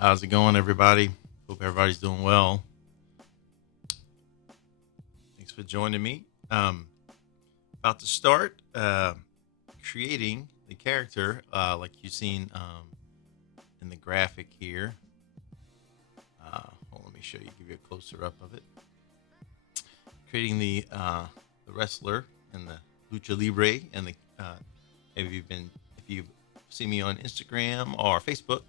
How's it going, everybody? Hope everybody's doing well. Thanks for joining me. About to start creating the character like you've seen in the graphic here. Let me show you, give you a closer up of it. Creating the wrestler and the lucha libre and the if you've seen me on Instagram or Facebook,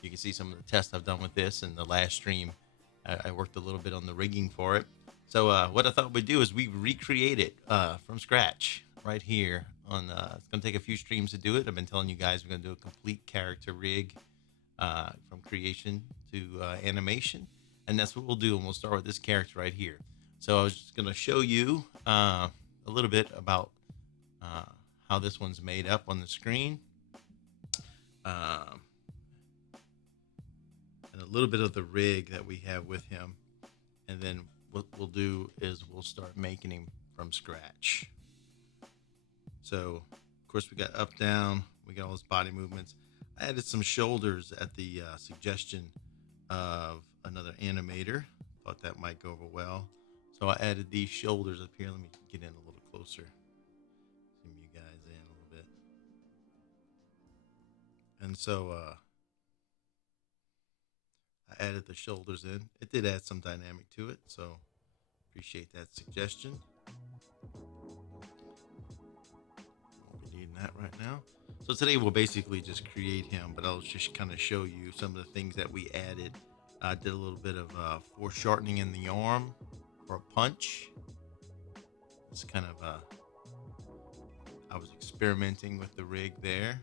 you can see some of the tests I've done with this. In the last stream, I worked a little bit on the rigging for it. So what I thought we'd do is we recreate it from scratch right here. It's going to take a few streams to do it. I've been telling you guys we're going to do a complete character rig from creation to animation, and that's what we'll do. And we'll start with this character right here. So I was just going to show you a little bit about uh, how this one's made up on the screen. Um, and a little bit of the rig that we have with him. And then what we'll do is we'll start making him from scratch. So, of course, we got up, down, we got all his body movements. I added some shoulders at the suggestion of another animator. Thought that might go over well. So I added these shoulders up here. Let me get in a little closer. Zoom you guys in a little bit. And so I added the shoulders in. It did add some dynamic to it, so appreciate that suggestion. Won't be needing that right now. So today we'll basically just create him, but I'll just kind of show you some of the things that we added. I did a little bit of foreshortening in the arm for a punch. It's kind of I was experimenting with the rig there.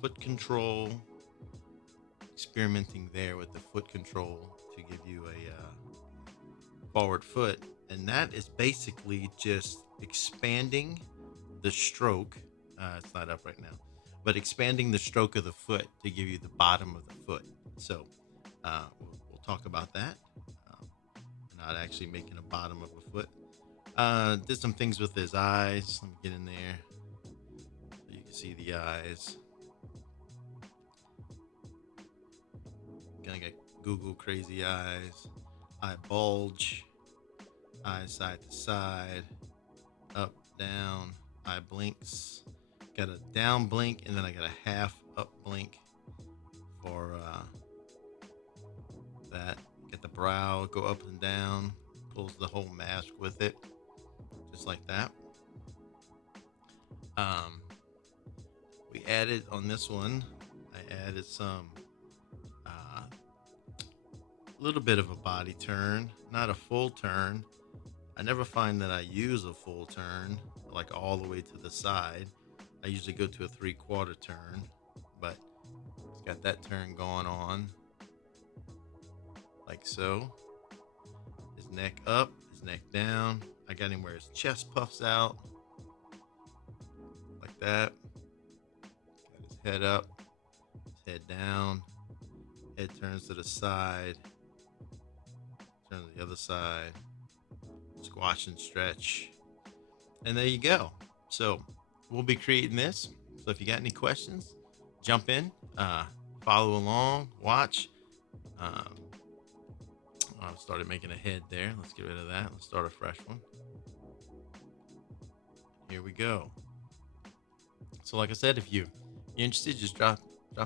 Foot control, experimenting there with the foot control to give you a forward foot, and that is basically just expanding the stroke. It's not up right now, but expanding the stroke of the foot to give you the bottom of the foot. So we'll talk about that. Not actually making a bottom of a foot. Did some things with his eyes. Let me get in there so you can see the eyes. Gonna get Google crazy eyes, eye bulge, eye side to side, up, down, eye blinks. Got a down blink, and then I got a half up blink for that. Get the brow, go up and down, pulls the whole mask with it, just like that. We added on this one, I added some little bit of a body turn, not a full turn. I never find that I use a full turn, like all the way to the side. I usually go to a 3/4 turn, but it's got that turn going on, like so. His neck up, his neck down. I got him where his chest puffs out, like that. Got his head up, his head down. Head turns to the side, turn to the other side, squash and stretch. And there you go. So we'll be creating this. So if you got any questions, jump in, follow along, watch. I started making a head there. Let's get rid of that. Let's start a fresh one. Here we go. So like I said, if you're interested, just drop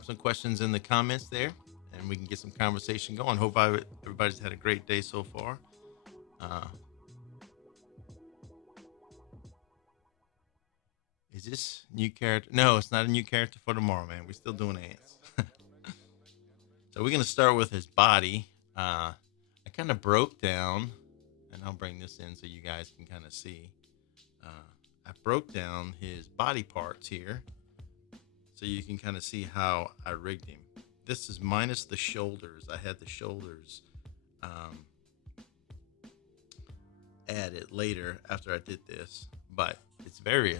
some questions in the comments there, and we can get some conversation going. Hope everybody's had a great day so far. Is this new character? No, it's not a new character for tomorrow, man. We're still doing ants. So we're gonna start with his body. I kind of broke down, and I'll bring this in so you guys can kind of see. I broke down his body parts here, so you can kind of see how I rigged him. This is minus the shoulders. I had the shoulders added later after I did this, but it's very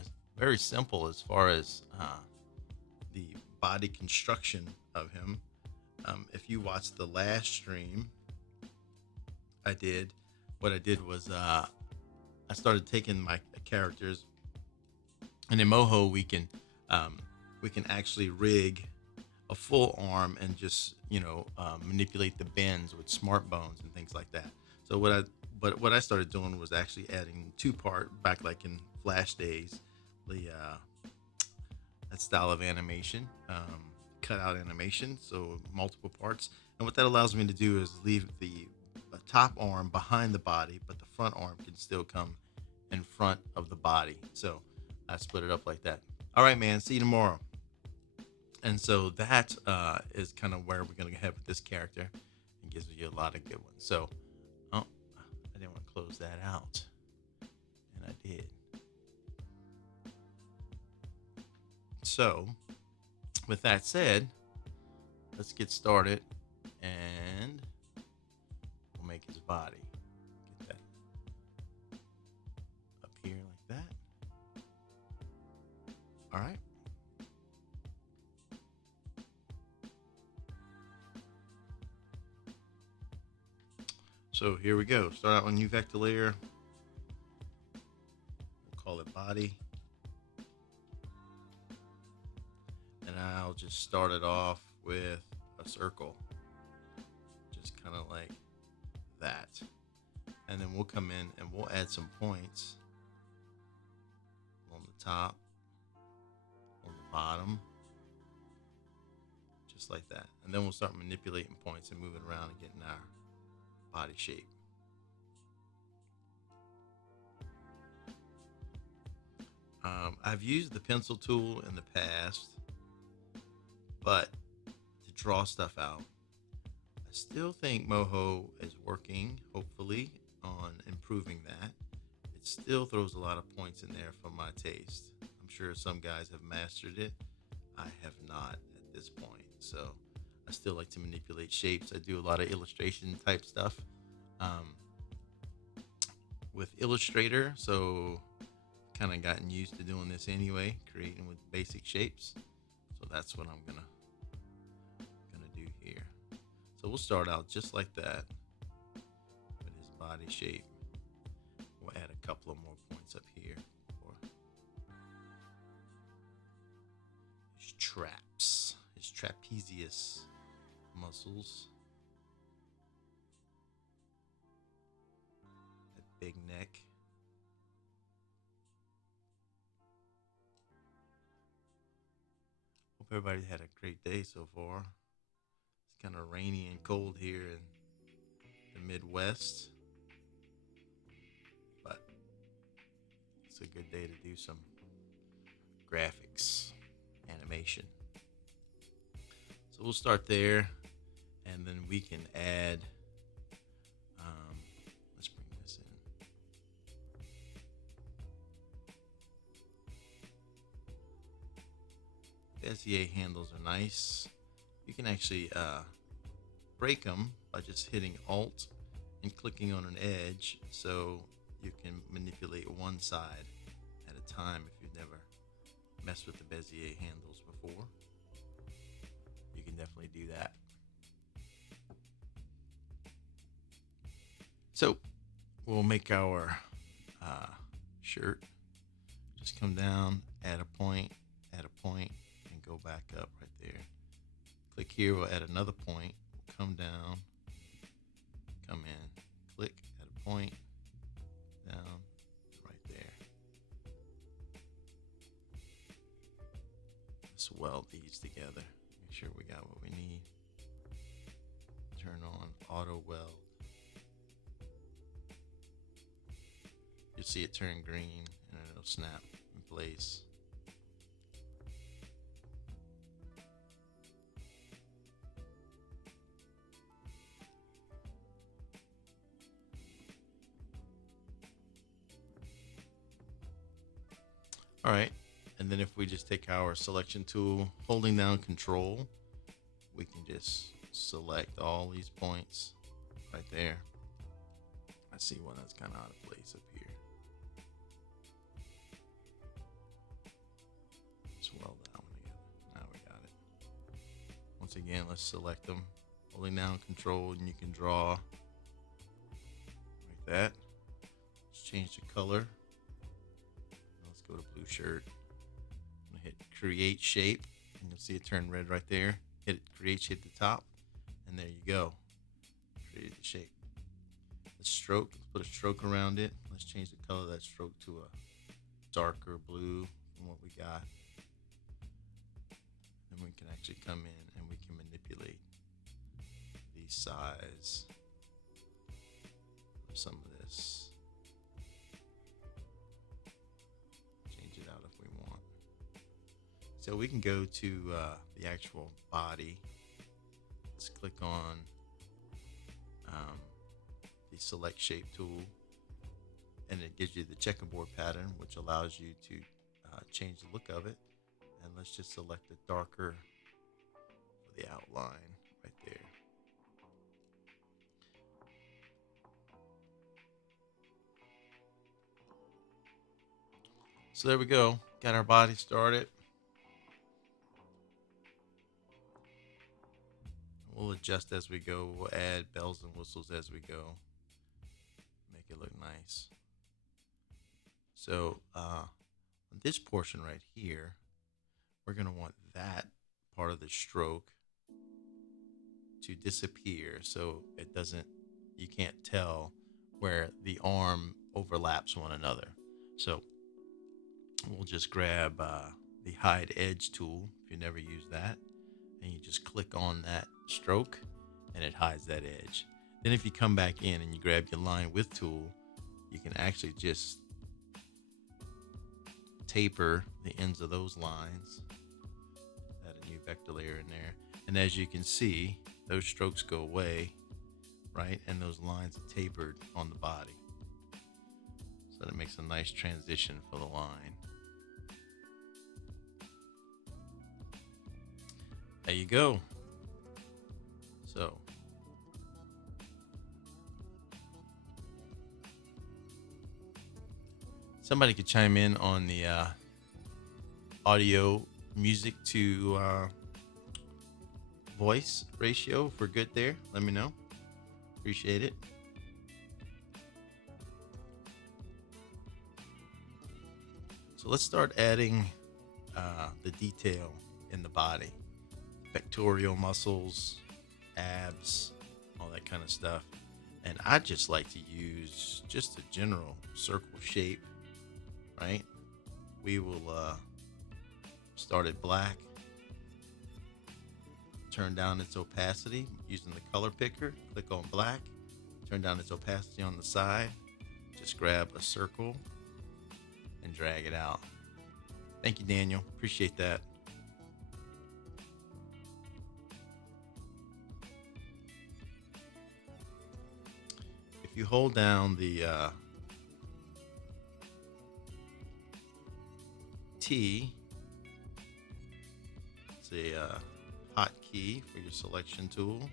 simple as far as the body construction of him. If you watched the last stream what I did was I started taking my characters, and in Moho we can actually rig a full arm and just manipulate the bends with smart bones and things like that. So what I started doing was actually adding two part back like in Flash days, the that style of animation, cut out animation, so multiple parts. And what that allows me to do is leave the top arm behind the body, but the front arm can still come in front of the body. So I split it up like that. All right, man. See you tomorrow. And so that is kind of where we're going to head with this character. It gives you a lot of good ones. So, oh, I didn't want to close that out. And I did. So, with that said, let's get started. And we'll make his body. Get that up here like that. All right. So here we go. Start out with new vector layer. We'll call it body. And I'll just start it off with a circle. Just kind of like that. And then we'll come in and we'll add some points on the top, on the bottom, just like that. And then we'll start manipulating points and moving around and getting our body shape. I've used the pencil tool in the past, but to draw stuff out, I still think Moho is working, hopefully, on improving that. It still throws a lot of points in there for my taste. I'm sure some guys have mastered it. I have not at this point. So I still like to manipulate shapes. I do a lot of illustration type stuff with Illustrator. So kind of gotten used to doing this anyway, creating with basic shapes. So that's what I'm gonna do here. So we'll start out just like that with his body shape. We'll add a couple of more points up here for his traps, his trapezius muscles, that big neck. Hope everybody had a great day so far. It's kind of rainy and cold here in the Midwest, but it's a good day to do some graphics, animation. So we'll start there, and then we can add. Let's bring this in. Bezier handles are nice. You can actually break them by just hitting Alt and clicking on an edge, so you can manipulate one side at a time if you've never messed with the Bezier handles before. You can definitely do that. So we'll make our shirt. Just come down, add a point, and go back up right there. Click here, we'll add another point. We'll come down, come in, click, add a point, down, right there. Let's weld these together. Make sure we got what we need. Turn on auto weld. You'll see it turn green and it'll snap in place. All right, and then if we just take our selection tool, holding down Control, we can just select all these points right there. I see one that's kind of out of place up here. Just weld that one together. Now we got it. Once again, let's select them, holding down Control, and you can draw like that. Let's change the color. Let's go to blue shirt. I'm gonna hit Create Shape, and you'll see it turn red right there. hit create shape at the top, and there you go. Created the shape. The stroke, let's put a stroke around it. Let's change the color of that stroke to a darker blue from what we got. Then we can actually come in and we can manipulate the size of some of this. Change it out if we want. So we can go to the actual body. Let's click on the select shape tool, and it gives you the checkerboard pattern, which allows you to change the look of it. And let's just select the darker for the outline right there. So there we go. Got our body started. We'll adjust as we go. We'll add bells and whistles as we go. Make it look nice. So this portion right here, we're going to want that part of the stroke to disappear, so it doesn't, you can't tell where the arm overlaps one another. So we'll just grab the hide edge tool, if you never use that, and you just click on that stroke and it hides that edge. Then if you come back in and you grab your line width tool, you can actually just taper the ends of those lines. Add a new vector layer in there, and as you can see, those strokes go away, right? And those lines are tapered on the body, so that makes a nice transition for the line. There you go. So somebody could chime in on the audio music to voice ratio if we're good there. Let me know. Appreciate it. So let's start adding the detail in the body. Pectoral muscles, abs, all that kind of stuff. And I just like to use just a general circle shape, right? We will start at black, turn down its opacity using the color picker, click on black, turn down its opacity on the side, just grab a circle and drag it out. Thank you, Daniel. Appreciate that. If you hold down the T, it's a hotkey for your selection tool.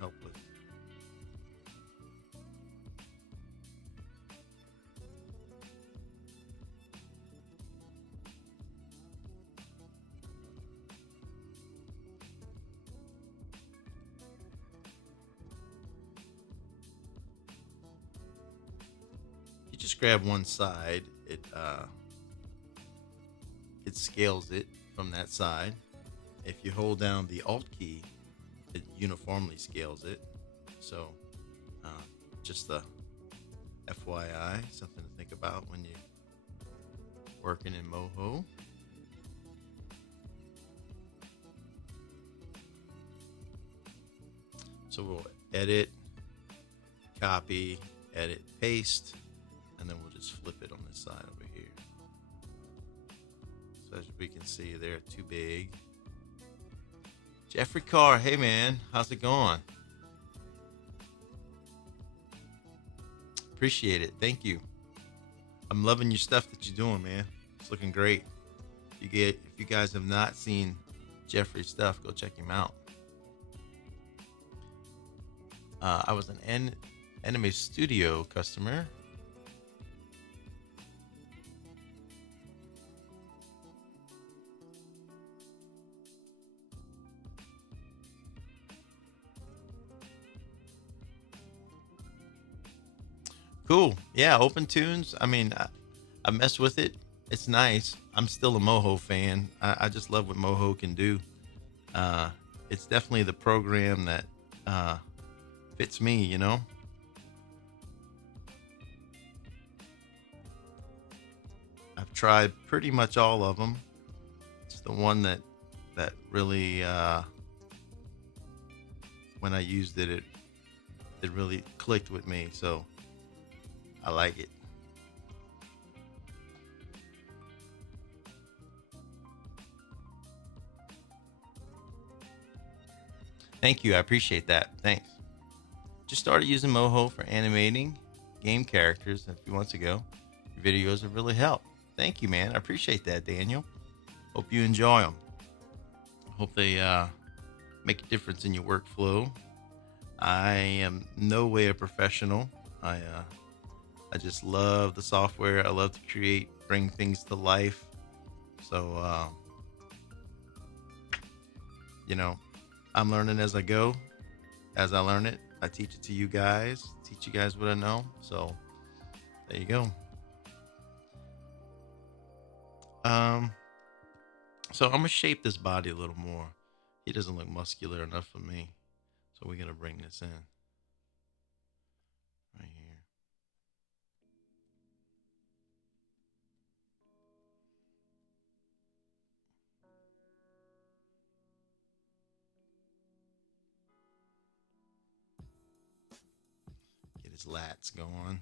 Help with you just grab one side, it scales it from that side. If you hold down the Alt key, it uniformly scales it. So just the FYI, something to think about when you're working in Moho. So we'll edit, copy, edit, paste, and then we'll just flip it on this side over here. So as we can see, they're too big. Jeffrey Carr, hey man, how's it going? Appreciate it, thank you. I'm loving your stuff that you're doing, man. It's looking great. If you guys have not seen Jeffrey's stuff, go check him out. I was an Anime Studio customer. Cool. Yeah, Open Tunes. I mean, I mess with it. It's nice. I'm still a Moho fan. I just love what Moho can do. Uh, it's definitely the program that uh, fits me. I've tried pretty much all of them. It's the one that really, when I used it, it really clicked with me. So I like it. Thank you. I appreciate that. Thanks. Just started using Moho for animating game characters a few months ago. Your videos have really helped. Thank you, man. I appreciate that, Daniel. Hope you enjoy them. Hope they make a difference in your workflow. I am no way a professional. I just love the software. I love to create, bring things to life. So you know, I'm learning as I go. As I learn it, I teach it to you guys. Teach you guys what I know. So there you go. Um, so I'm gonna shape this body a little more. He doesn't look muscular enough for me. So we're gonna bring this in right here. Get his lats going.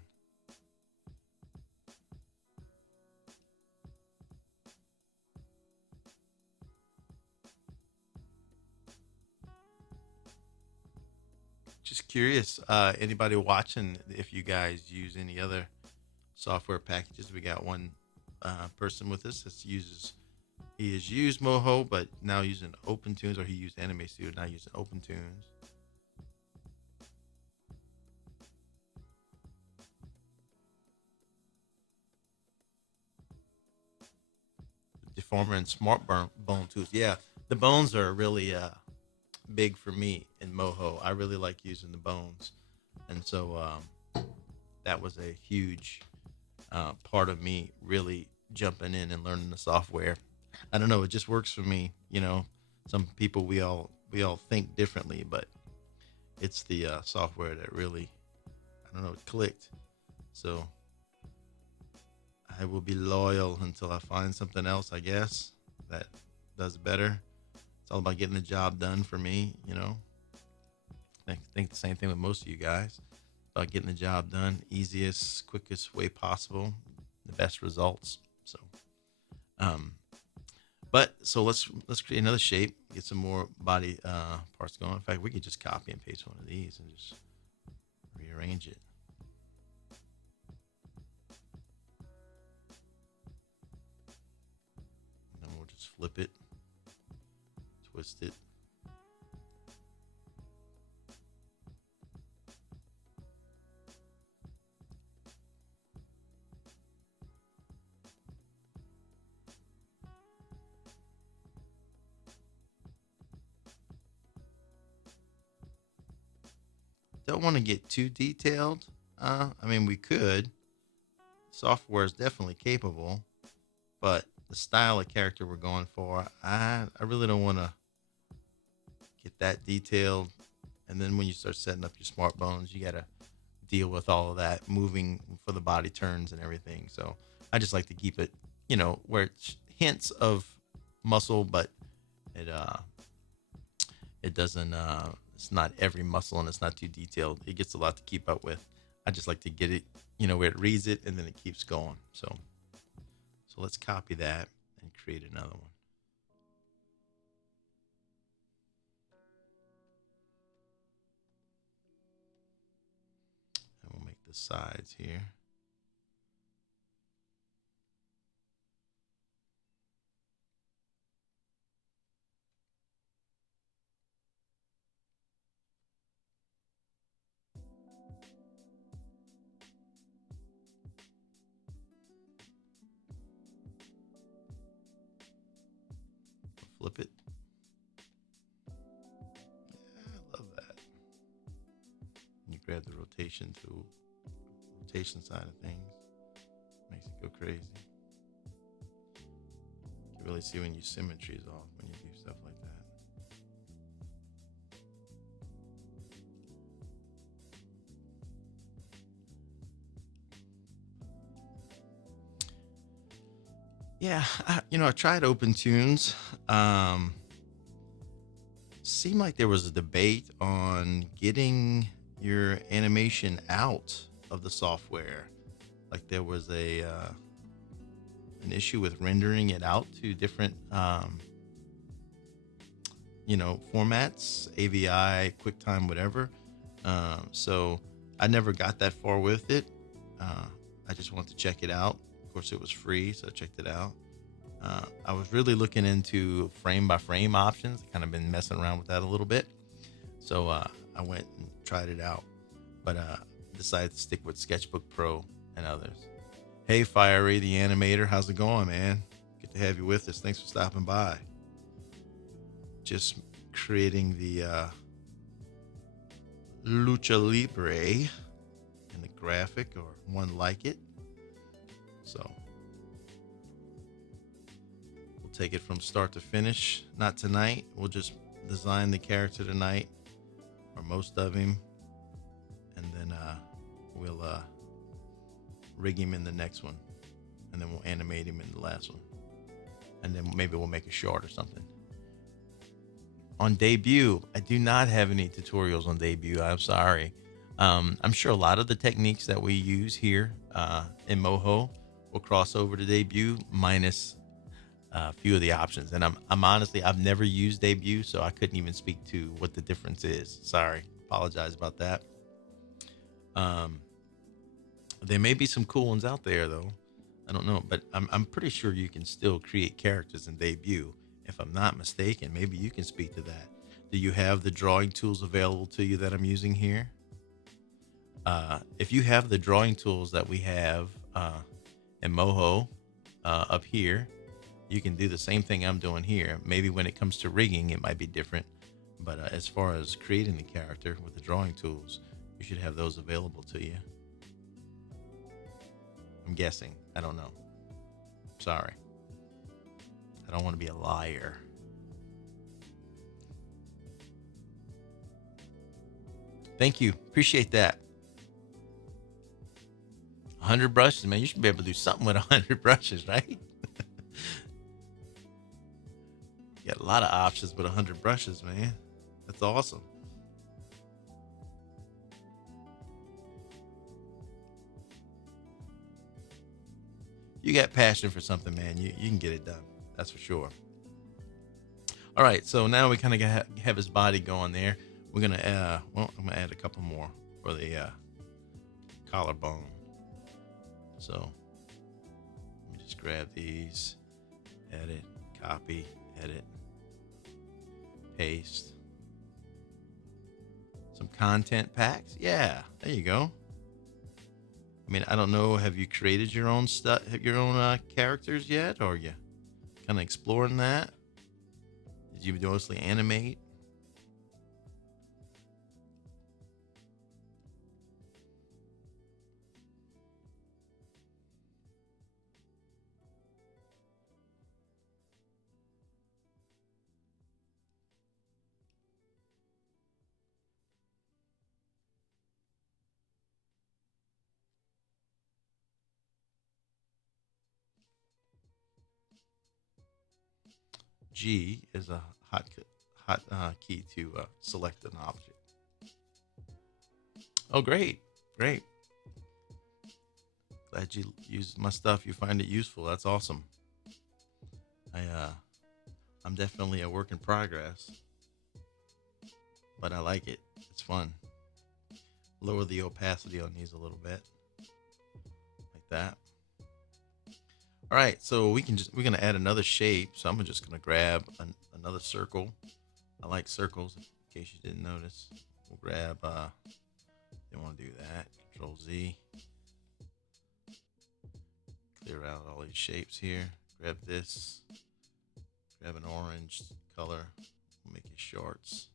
Just curious, anybody watching, if you guys use any other software packages? We got one person with us that uses he has used Moho, but now using OpenTunes, or he used Anime Studio, now using OpenTunes. Deformer and Smart Bone tools. Yeah, the bones are really big for me in Moho. I really like using the bones, and so that was a huge part of me really jumping in and learning the software. I don't know, it just works for me. Some people we all think differently, but it's the software that really, I don't know, it clicked. So I will be loyal until I find something else, I guess, that does better. It's all about getting the job done for me. I think the same thing with most of you guys. About getting the job done, easiest, quickest way possible, the best results. So, um, but so let's create another shape, get some more body parts going. In fact, we could just copy and paste one of these and just rearrange it. And then we'll just flip it, twist it. Don't want to get too detailed. I mean, we could. Software is definitely capable, but the style of character we're going for, I really don't want to get that detailed. And then when you start setting up your smart bones, you got to deal with all of that moving for the body turns and everything. So I just like to keep it, where it's hints of muscle, but it it doesn't it's not every muscle, and it's not too detailed. It gets a lot to keep up with. I just like to get it, where it reads it and then it keeps going. So let's copy that and create another one. And we'll make the sides here. Flip it. Yeah, I love that. You grab the rotation tool, rotation side of things, makes it go crazy. You really see when your symmetry is off when you do stuff like that. Yeah, I tried Open Tunes. Um, Seemed like there was a debate on getting your animation out of the software. Like there was a an issue with rendering it out to different formats, AVI, QuickTime, whatever. So I never got that far with it. I just wanted to check it out. Of course, it was free, so I checked it out. I was really looking into frame by frame options. I kind of been messing around with that a little bit. So I went and tried it out, but decided to stick with Sketchbook Pro and others. Hey, Fiery the Animator, how's it going, man? Good to have you with us. Thanks for stopping by. Just creating the Lucha Libre in the graphic or one like it. So we'll take it from start to finish. Not tonight. We'll just design the character tonight, or most of him, and then we'll rig him in the next one, and then we'll animate him in the last one, and then maybe we'll make a short or something. On Debut, I do not have any tutorials on Debut. I'm sorry. I'm sure a lot of the techniques that we use here in Moho will cross over to Debut, minus a few of the options. And I'm honestly, I've never used Debut, so I couldn't even speak to what the difference is. Sorry, apologize about that. There may be some cool ones out there though. I don't know, but I'm pretty sure you can still create characters in Debut. If I'm not mistaken, maybe you can speak to that. Do you have the drawing tools available to you that I'm using here? If you have the drawing tools that we have in Moho up here, you can do the same thing I'm doing here. Maybe when it comes to rigging, it might be different. But as far as creating the character with the drawing tools, you should have those available to you. I'm guessing. I don't know. Sorry. I don't want to be a liar. Thank you. Appreciate that. 100 brushes, man. You should be able to do something with 100 brushes, right? You got a lot of options with 100 brushes, man. That's awesome. You got passion for something, man. You can get it done. That's for sure. All right, so now we kind of have his body going there. We're gonna I'm gonna add a couple more for the collarbone. So let me just grab these, edit, copy, edit, paste. Some content packs. Yeah, there you go. I mean, I don't know. Have you created your own stuff, your own characters yet, or are you kind of exploring that? Did you mostly animate? G is a hot key to select an object. Oh, great, great. Glad you use my stuff. You find it useful. That's awesome. I'm definitely a work in progress, but I like it. It's fun. Lower the opacity on these a little bit, like that. All right, so we're gonna add another shape. So I'm just gonna grab another circle. I like circles, in case you didn't notice. We'll grab. Don't want to do that. Control Z. Clear out all these shapes here. Grab this. Grab an orange color. We'll make it shorts.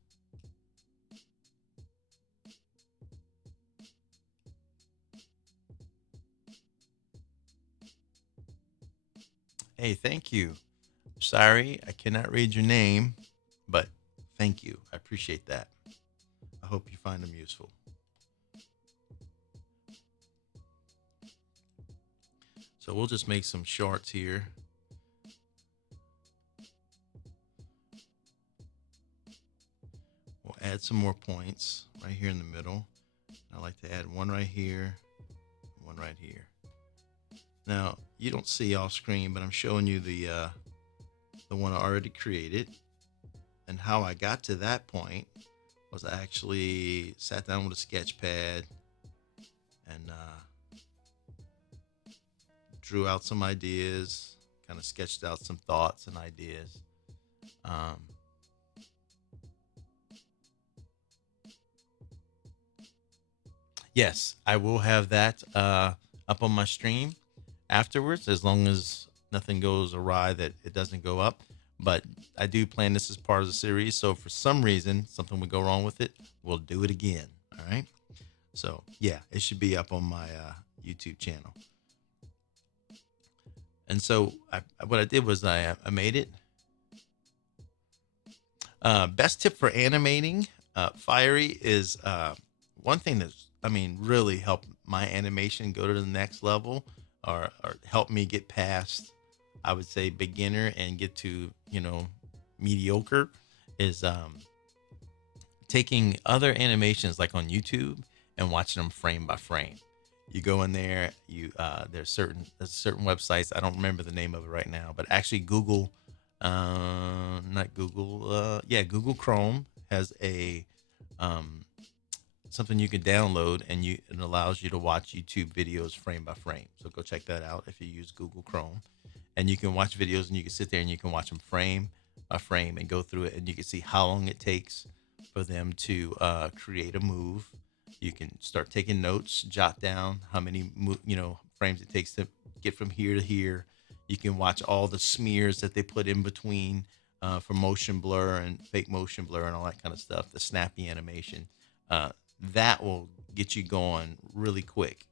Hey, thank you. sorry I cannot read your name, but thank you. I appreciate that. I hope you find them useful. So we'll just make some shorts here. We'll add some more points right here in the middle. I like to add one right here, one right here. Now you don't see off screen, but I'm showing you the one I already created. And how I got to that point was I actually sat down with a sketch pad and drew out some ideas, kind of sketched out some thoughts and ideas. Yes, I will have that up on my stream afterwards, as long as nothing goes awry that it doesn't go up. But I do plan this as part of the series. So if for some reason something would go wrong with it, we'll do it again. All right. So yeah, it should be up on my YouTube channel. And so what I did was I made it. Best tip for animating Fiery is one thing that's, really helped my animation go to the next level, or help me get past, I would say, beginner and get to, mediocre, is taking other animations like on YouTube and watching them frame by frame. You go in there, there's certain websites, I don't remember the name of it right now, but actually Google, not Google, Google Chrome has a something you can download, and it allows you to watch YouTube videos frame by frame. So go check that out if you use Google Chrome, and you can watch videos, and you can sit there and you can watch them frame by frame and go through it, and you can see how long it takes for them to create a move. You can start taking notes, jot down how many frames it takes to get from here to here. You can watch all the smears that they put in between for motion blur and fake motion blur and all that kind of stuff, the snappy animation. That will get you going really quick.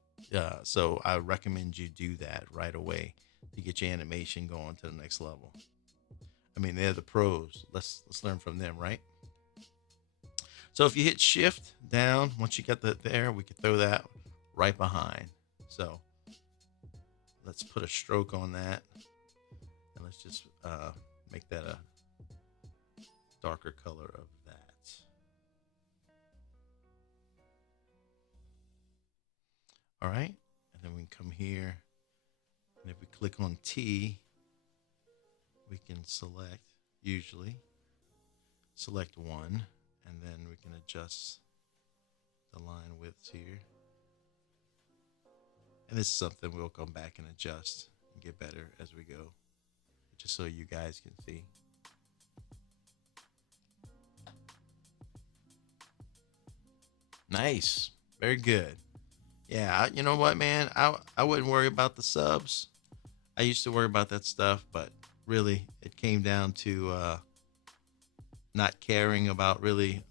So I recommend you do that right away to get your animation going to the next level. They're the pros. Let's learn from them, right? So if you hit shift down, once you get that there, we can throw that right behind. So let's put a stroke on that, and let's just make that a darker color of that. All right, and then we can come here, and if we click on T, we can select one, and then we can adjust the line widths here. And this is something we'll come back and adjust and get better as we go, just so you guys can see. Nice, very good. Yeah, you know what, man? I wouldn't worry about the subs. I used to worry about that stuff, but really, it came down to not caring about really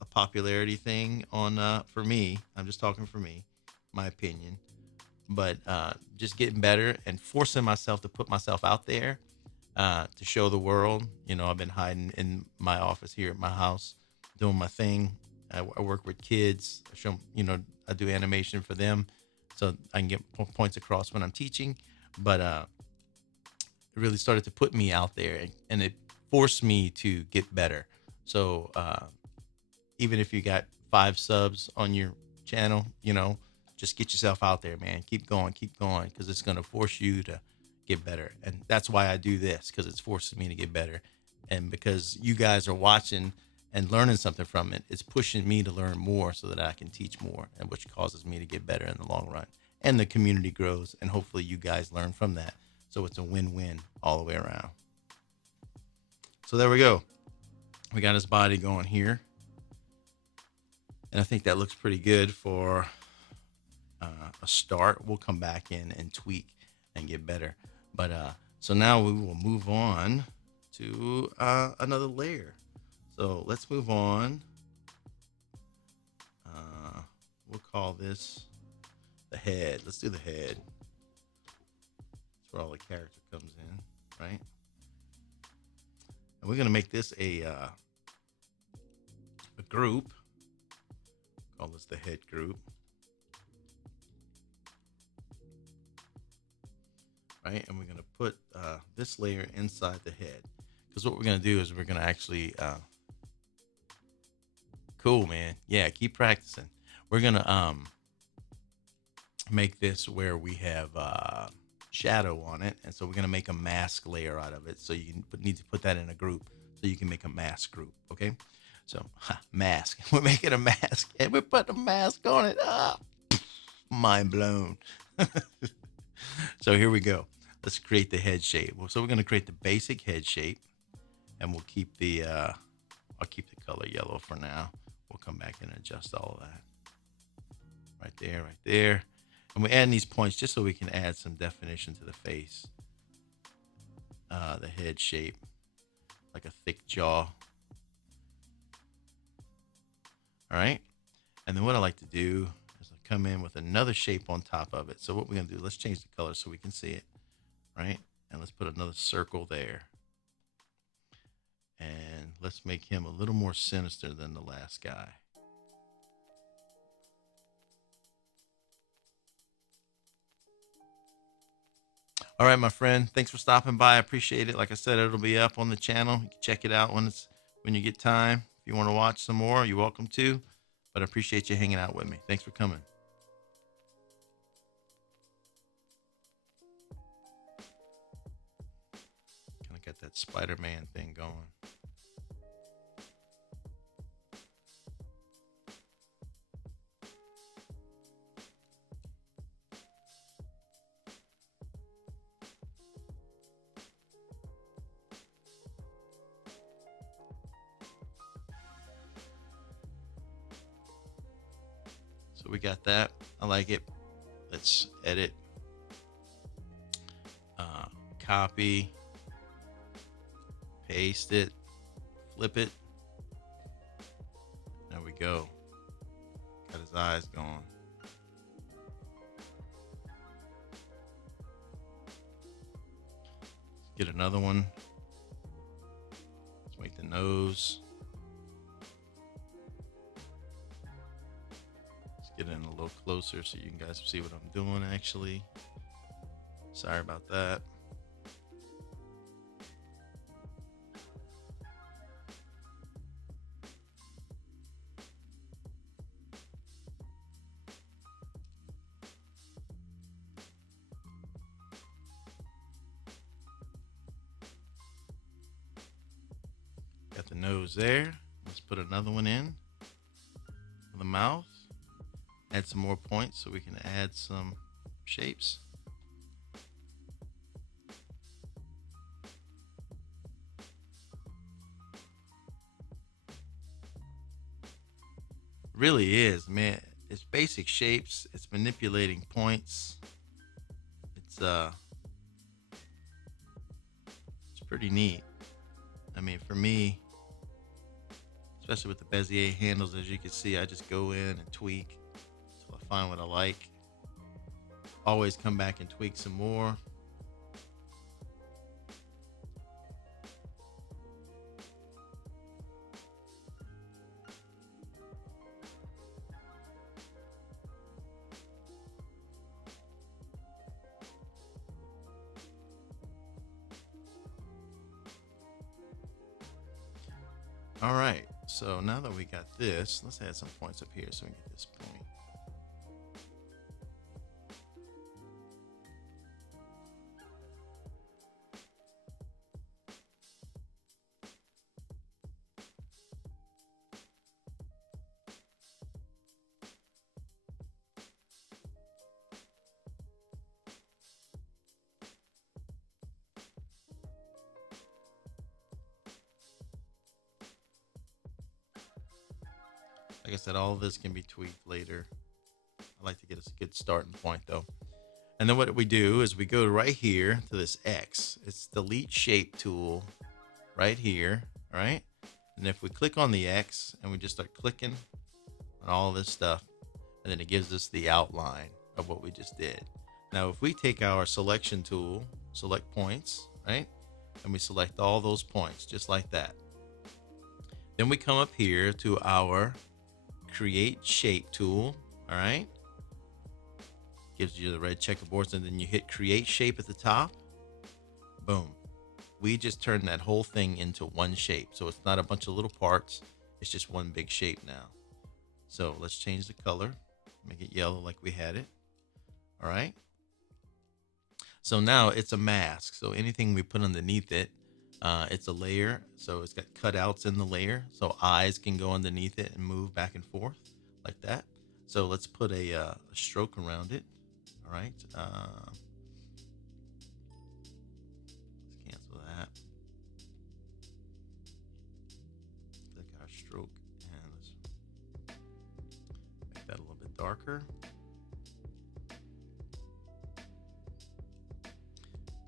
a popularity thing on for me. I'm just talking for me, my opinion. But just getting better and forcing myself to put myself out there to show the world. I've been hiding in my office here at my house, doing my thing. I work with kids. I show 'em, I do animation for them, so I can get points across when I'm teaching. But it really started to put me out there, and it forced me to get better. So even if you got 5 subs on your channel, just get yourself out there, man. Keep going, because it's going to force you to get better. And that's why I do this, because it's forcing me to get better. And because you guys are watching and learning something from it, it's pushing me to learn more so that I can teach more, and which causes me to get better in the long run. And the community grows, and hopefully you guys learn from that. So it's a win-win all the way around. So there we go. We got his body going here. And I think that looks pretty good for a start. We'll come back in and tweak and get better. But so now we will move on to another layer. So let's move on. We'll call this the head. Let's do the head. That's where all the character comes in, right? And we're going to make this a group. Call this the head group. Right, and we're going to put this layer inside the head, because what we're going to do is we're going to actually cool, man. Yeah, keep practicing. We're going to make this where we have shadow on it, and so we're going to make a mask layer out of it. So you need to put that in a group so you can make a mask group. Okay, so mask. We're making a mask and we're putting a mask on it. Mind blown. So here we go. Let's create the head shape. So we're going to create the basic head shape, and we'll keep the I'll keep the color yellow for now. We'll come back and adjust all of that. Right there, right there. And we're adding these points just so we can add some definition to the face. The head shape, like a thick jaw. All right. And then what I like to do is I come in with another shape on top of it. So what we're going to do, let's change the color so we can see it. Right. And let's put another circle there. And let's make him a little more sinister than the last guy. All right, my friend. Thanks for stopping by. I appreciate it. Like I said, it'll be up on the channel. You can check it out when you get time. If you want to watch some more, you're welcome to. But I appreciate you hanging out with me. Thanks for coming. Kind of got that Spider-Man thing going. So we got that. I like it. Let's edit. Copy. Paste it. Flip it. There we go. Got his eyes going. Let's get another one. Let's make the nose. Get in a little closer so you guys see what I'm doing actually. Sorry about that. Got the nose there. Let's put another one in for the mouth. Add some more points so we can add some shapes. Really is, man. It's basic shapes. It's manipulating points. It's pretty neat. I mean, for me, especially with the Bezier handles, as you can see, I just go in and tweak until I find what I like. Always come back and tweak some more. All right, so now that we got this, let's add some points up here so we can get this point. Like I said, all of this can be tweaked later. I like to get us a good starting point though. And then what we do is we go right here to this X. It's delete shape tool right here, all right? And if we click on the X and we just start clicking on all this stuff, and then it gives us the outline of what we just did. Now, if we take our selection tool, select points, right? and we select all those points just like that. Then we come up here to our create shape tool. All right, gives you the red checkerboards, and then you hit create shape at the top. Boom, we just turned that whole thing into one shape. So it's not a bunch of little parts, it's just one big shape now. So let's change the color, make it yellow like we had it. All right, so now it's a mask. So anything we put underneath it, it's a layer. So it's got cutouts in the layer, so eyes can go underneath it and move back and forth like that. So let's put a stroke around it. All right, let's cancel that. Click our stroke and let's make that a little bit darker.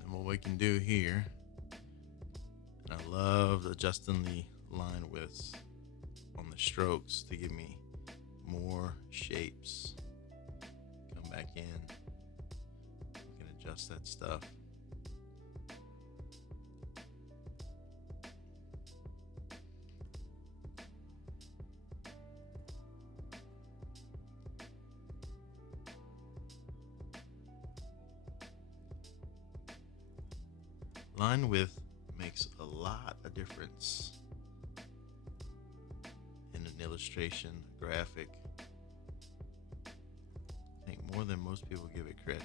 And what we can do here, and I love adjusting the line widths on the strokes to give me more shapes. Come back in, we can adjust that stuff. Line width makes a lot of difference in an illustration, graphic. I think more than most people give it credit.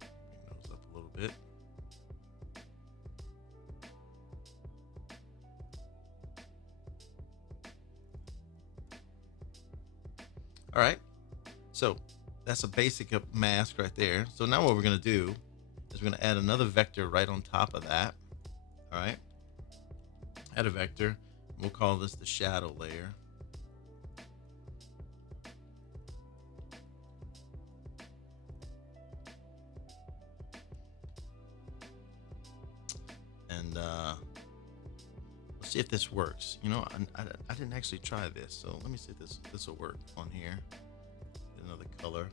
Bring those up a little bit. All right, so that's a basic mask right there. So now what we're going to do is we're going to add another vector right on top of that. All right, add a vector. We'll call this the shadow layer. And let's see if this works. You know, I didn't actually try this, so let me see if this will work on here. Get another color.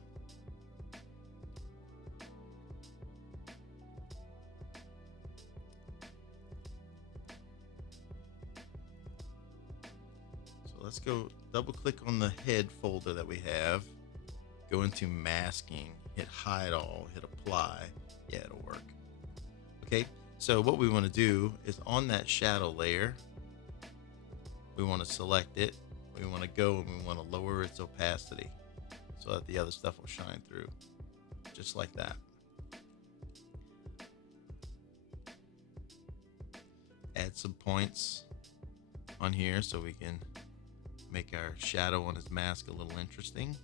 So let's go double click on the head folder that we have. Go into masking, hit hide all, hit apply. Yeah, it'll work. Okay, so what we want to do is on that shadow layer, we want to select it. We want to go and we want to lower its opacity so that the other stuff will shine through, just like that. Add some points on here so we can make our shadow on his mask a little interesting.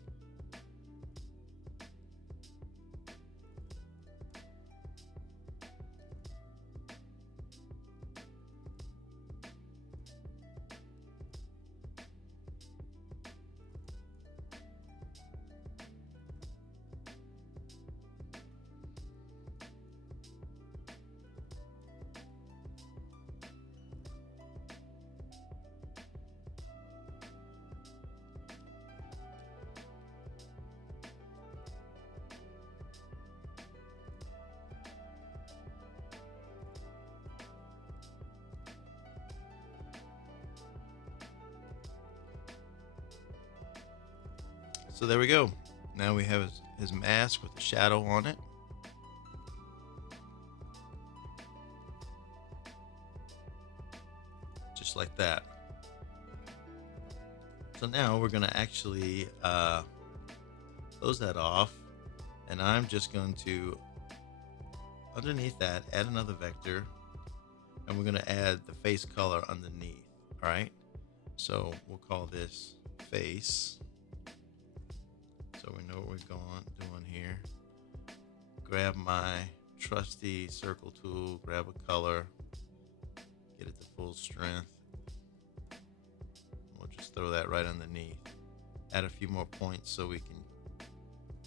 So there we go. Now we have his mask with the shadow on it. Just like that. So now we're going to actually close that off. And I'm just going to, underneath that, add another vector. And we're going to add the face color underneath. All right. So we'll call this face. So we know what we're doing here. Grab my trusty circle tool, grab a color, get it to full strength. We'll just throw that right underneath. Add a few more points so we can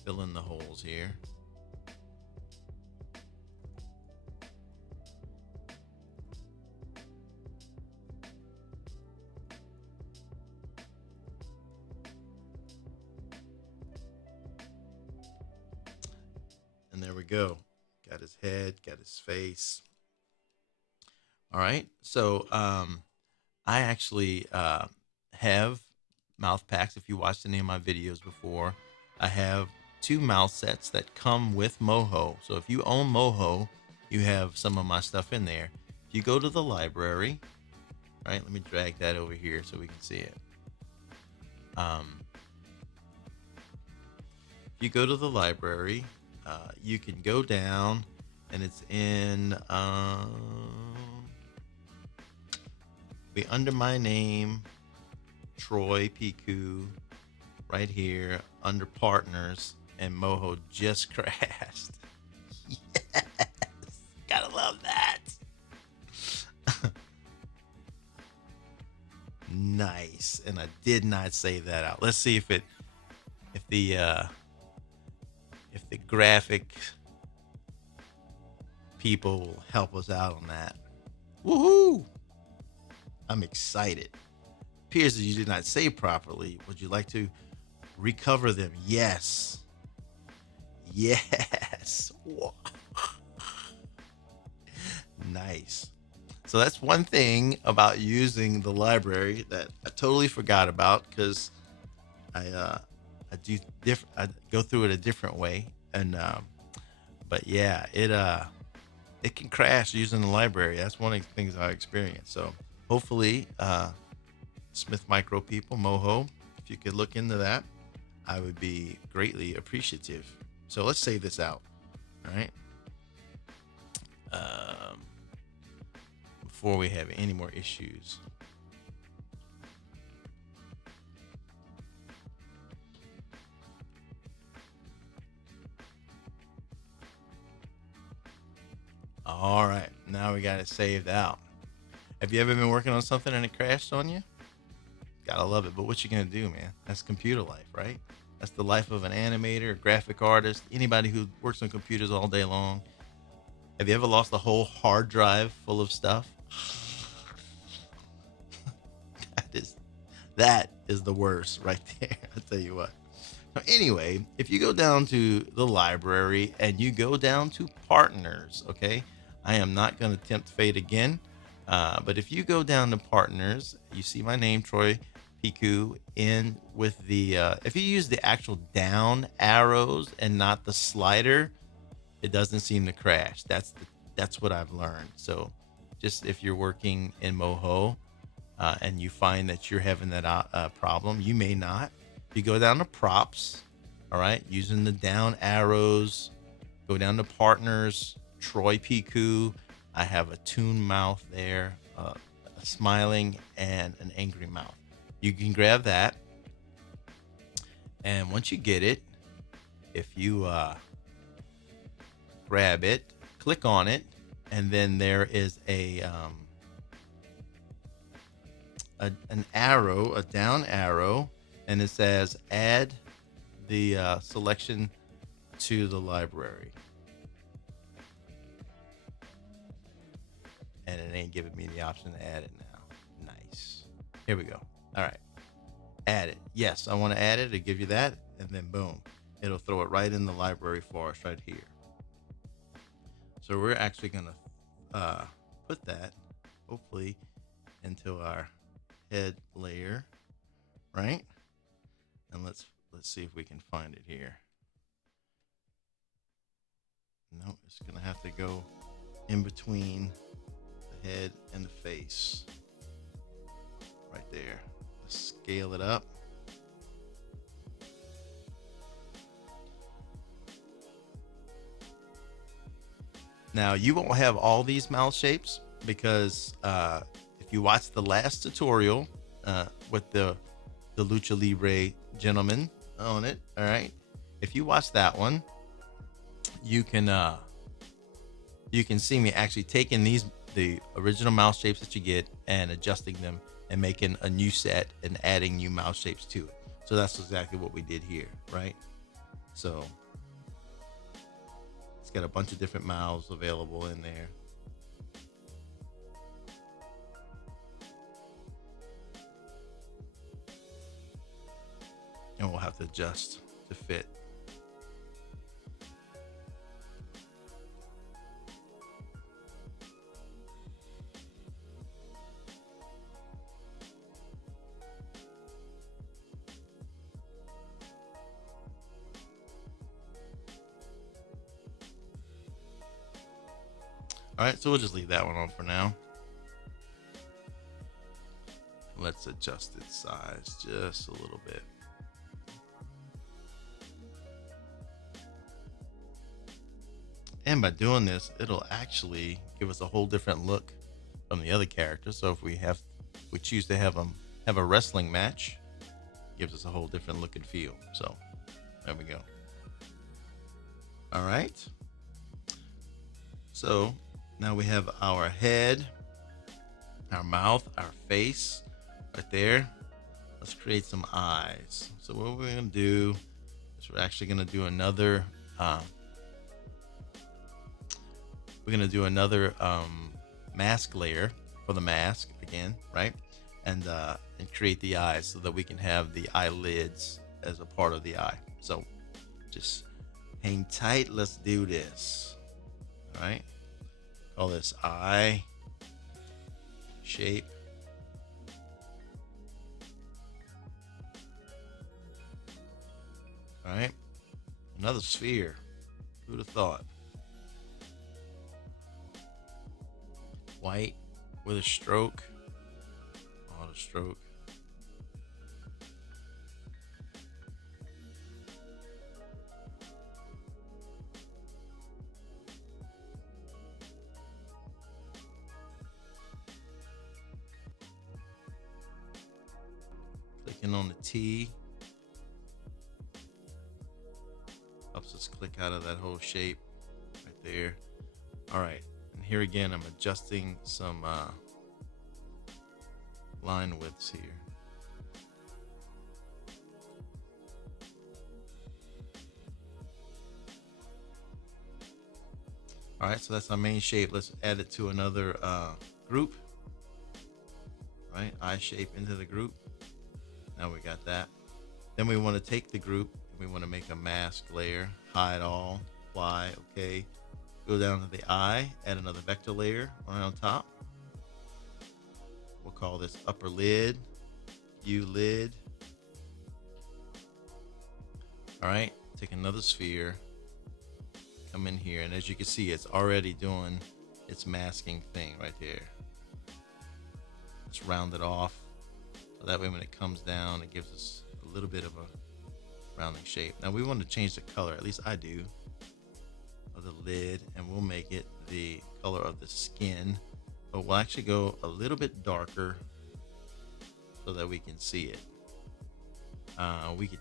fill in the holes here. And there we go. Got his head, got his face. All right. So I actually have mouth packs. If you watched any of my videos before, I have two mouth sets that come with Moho. So if you own Moho, you have some of my stuff in there. If you go to the library, right? Let me drag that over here so we can see it. If you go to the library, you can go down, and it's in be under my name, Troy Picou, right here under partners, and Moho just crashed. Yes, gotta love that. Nice, and I did not save that out. Let's see if the graphic people will help us out on that. Woohoo! I'm excited. Appears that you did not save properly. Would you like to recover them? Yes. Yes. Nice. So that's one thing about using the library that I totally forgot about, because I go through it a different way, and but yeah, it can crash using the library. That's one of the things I experienced. So hopefully, Smith Micro people, Moho, if you could look into that, I would be greatly appreciative. So let's save this out. All right. Before we have any more issues. All right, now we got it saved out. Have you ever been working on something and it crashed on you? Gotta love it, but what you gonna do, man? That's computer life, right? That's the life of an animator, graphic artist, anybody who works on computers all day long. Have you ever lost a whole hard drive full of stuff? that is the worst right there. I'll tell you what. So anyway, if you go down to the library and you go down to partners, okay, I am not going to tempt fate again. But if you go down to partners, you see my name, Troy Picou, in with the, if you use the actual down arrows and not the slider, it doesn't seem to crash. That's what I've learned. So just if you're working in Moho and you find that you're having that problem, you may not. If you go down to props, all right, using the down arrows, go down to partners, Troy Picou. I have a toon mouth there, a smiling, and an angry mouth. You can grab that, and once you get it, if you grab it, click on it, and then there is an arrow, a down arrow, and it says add the selection to the library. And it ain't giving me the option to add it now. Nice. Here we go. All right. Add it. Yes, I want to add it. It'll give you that, and then boom, it'll throw it right in the library for us right here. So we're actually going to put that, hopefully, into our head layer, right? And let's see if we can find it here. No, it's going to have to go in between the head and the face. Right there. Let's scale it up. Now, you won't have all these mouth shapes because if you watch the last tutorial with the Lucha Libre gentleman on it, all right, if you watch that one, you can see me actually taking the original mouth shapes that you get and adjusting them and making a new set and adding new mouth shapes to it. So that's exactly what we did here, right? So it's got a bunch of different mouths available in there. And we'll have to adjust to fit. All right, so we'll just leave that one on for now. Let's adjust its size just a little bit. And by doing this, it'll actually give us a whole different look from the other characters. So if we choose to have a wrestling match, it gives us a whole different look and feel. So there we go. All right. So now we have our head, our mouth, our face right there. Let's create some eyes. So what we're going to do is we're actually going to do another mask layer for the mask again, right? And create the eyes so that we can have the eyelids as a part of the eye. So just hang tight. Let's do this. All right. Call this eye shape. All right. Another sphere. Who'd have thought? White with a stroke. On a stroke. Clicking on the T helps us click out of that whole shape right there. All right, and here again, I'm adjusting some line widths here. All right, so that's our main shape. Let's add it to another group. All right, eye shape into the group. Now we got that. Then we want to take the group and we want to make a mask layer, hide all, apply, okay. Go down to the eye, add another vector layer right on top. We'll call this upper lid, U lid. All right, take another sphere, come in here, and as you can see, it's already doing its masking thing right there. Let's round it off. So that way when it comes down, it gives us a little bit of a rounding shape. Now we want to change the color, at least I do, of the lid, and we'll make it the color of the skin, but we'll actually go a little bit darker so that we can see it. We could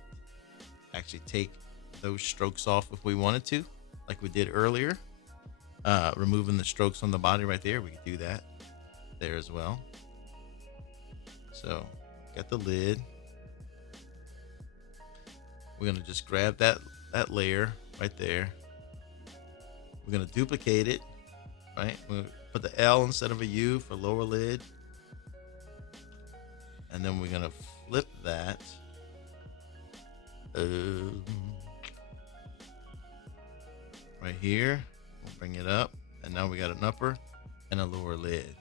actually take those strokes off if we wanted to, like we did earlier, removing the strokes on the body right there. We could do that there as well. So got the lid. We're gonna just grab that layer right there. We're gonna duplicate it, right? We're gonna put the L instead of a U for lower lid. And then we're gonna flip that. Right here, we'll bring it up. And now we got an upper and a lower lid.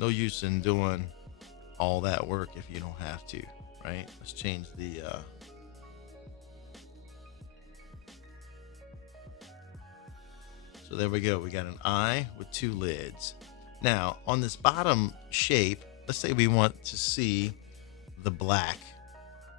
No use in doing all that work if you don't have to, right? Let's change the so there we go. We got an eye with two lids. Now on this bottom shape, let's say we want to see the black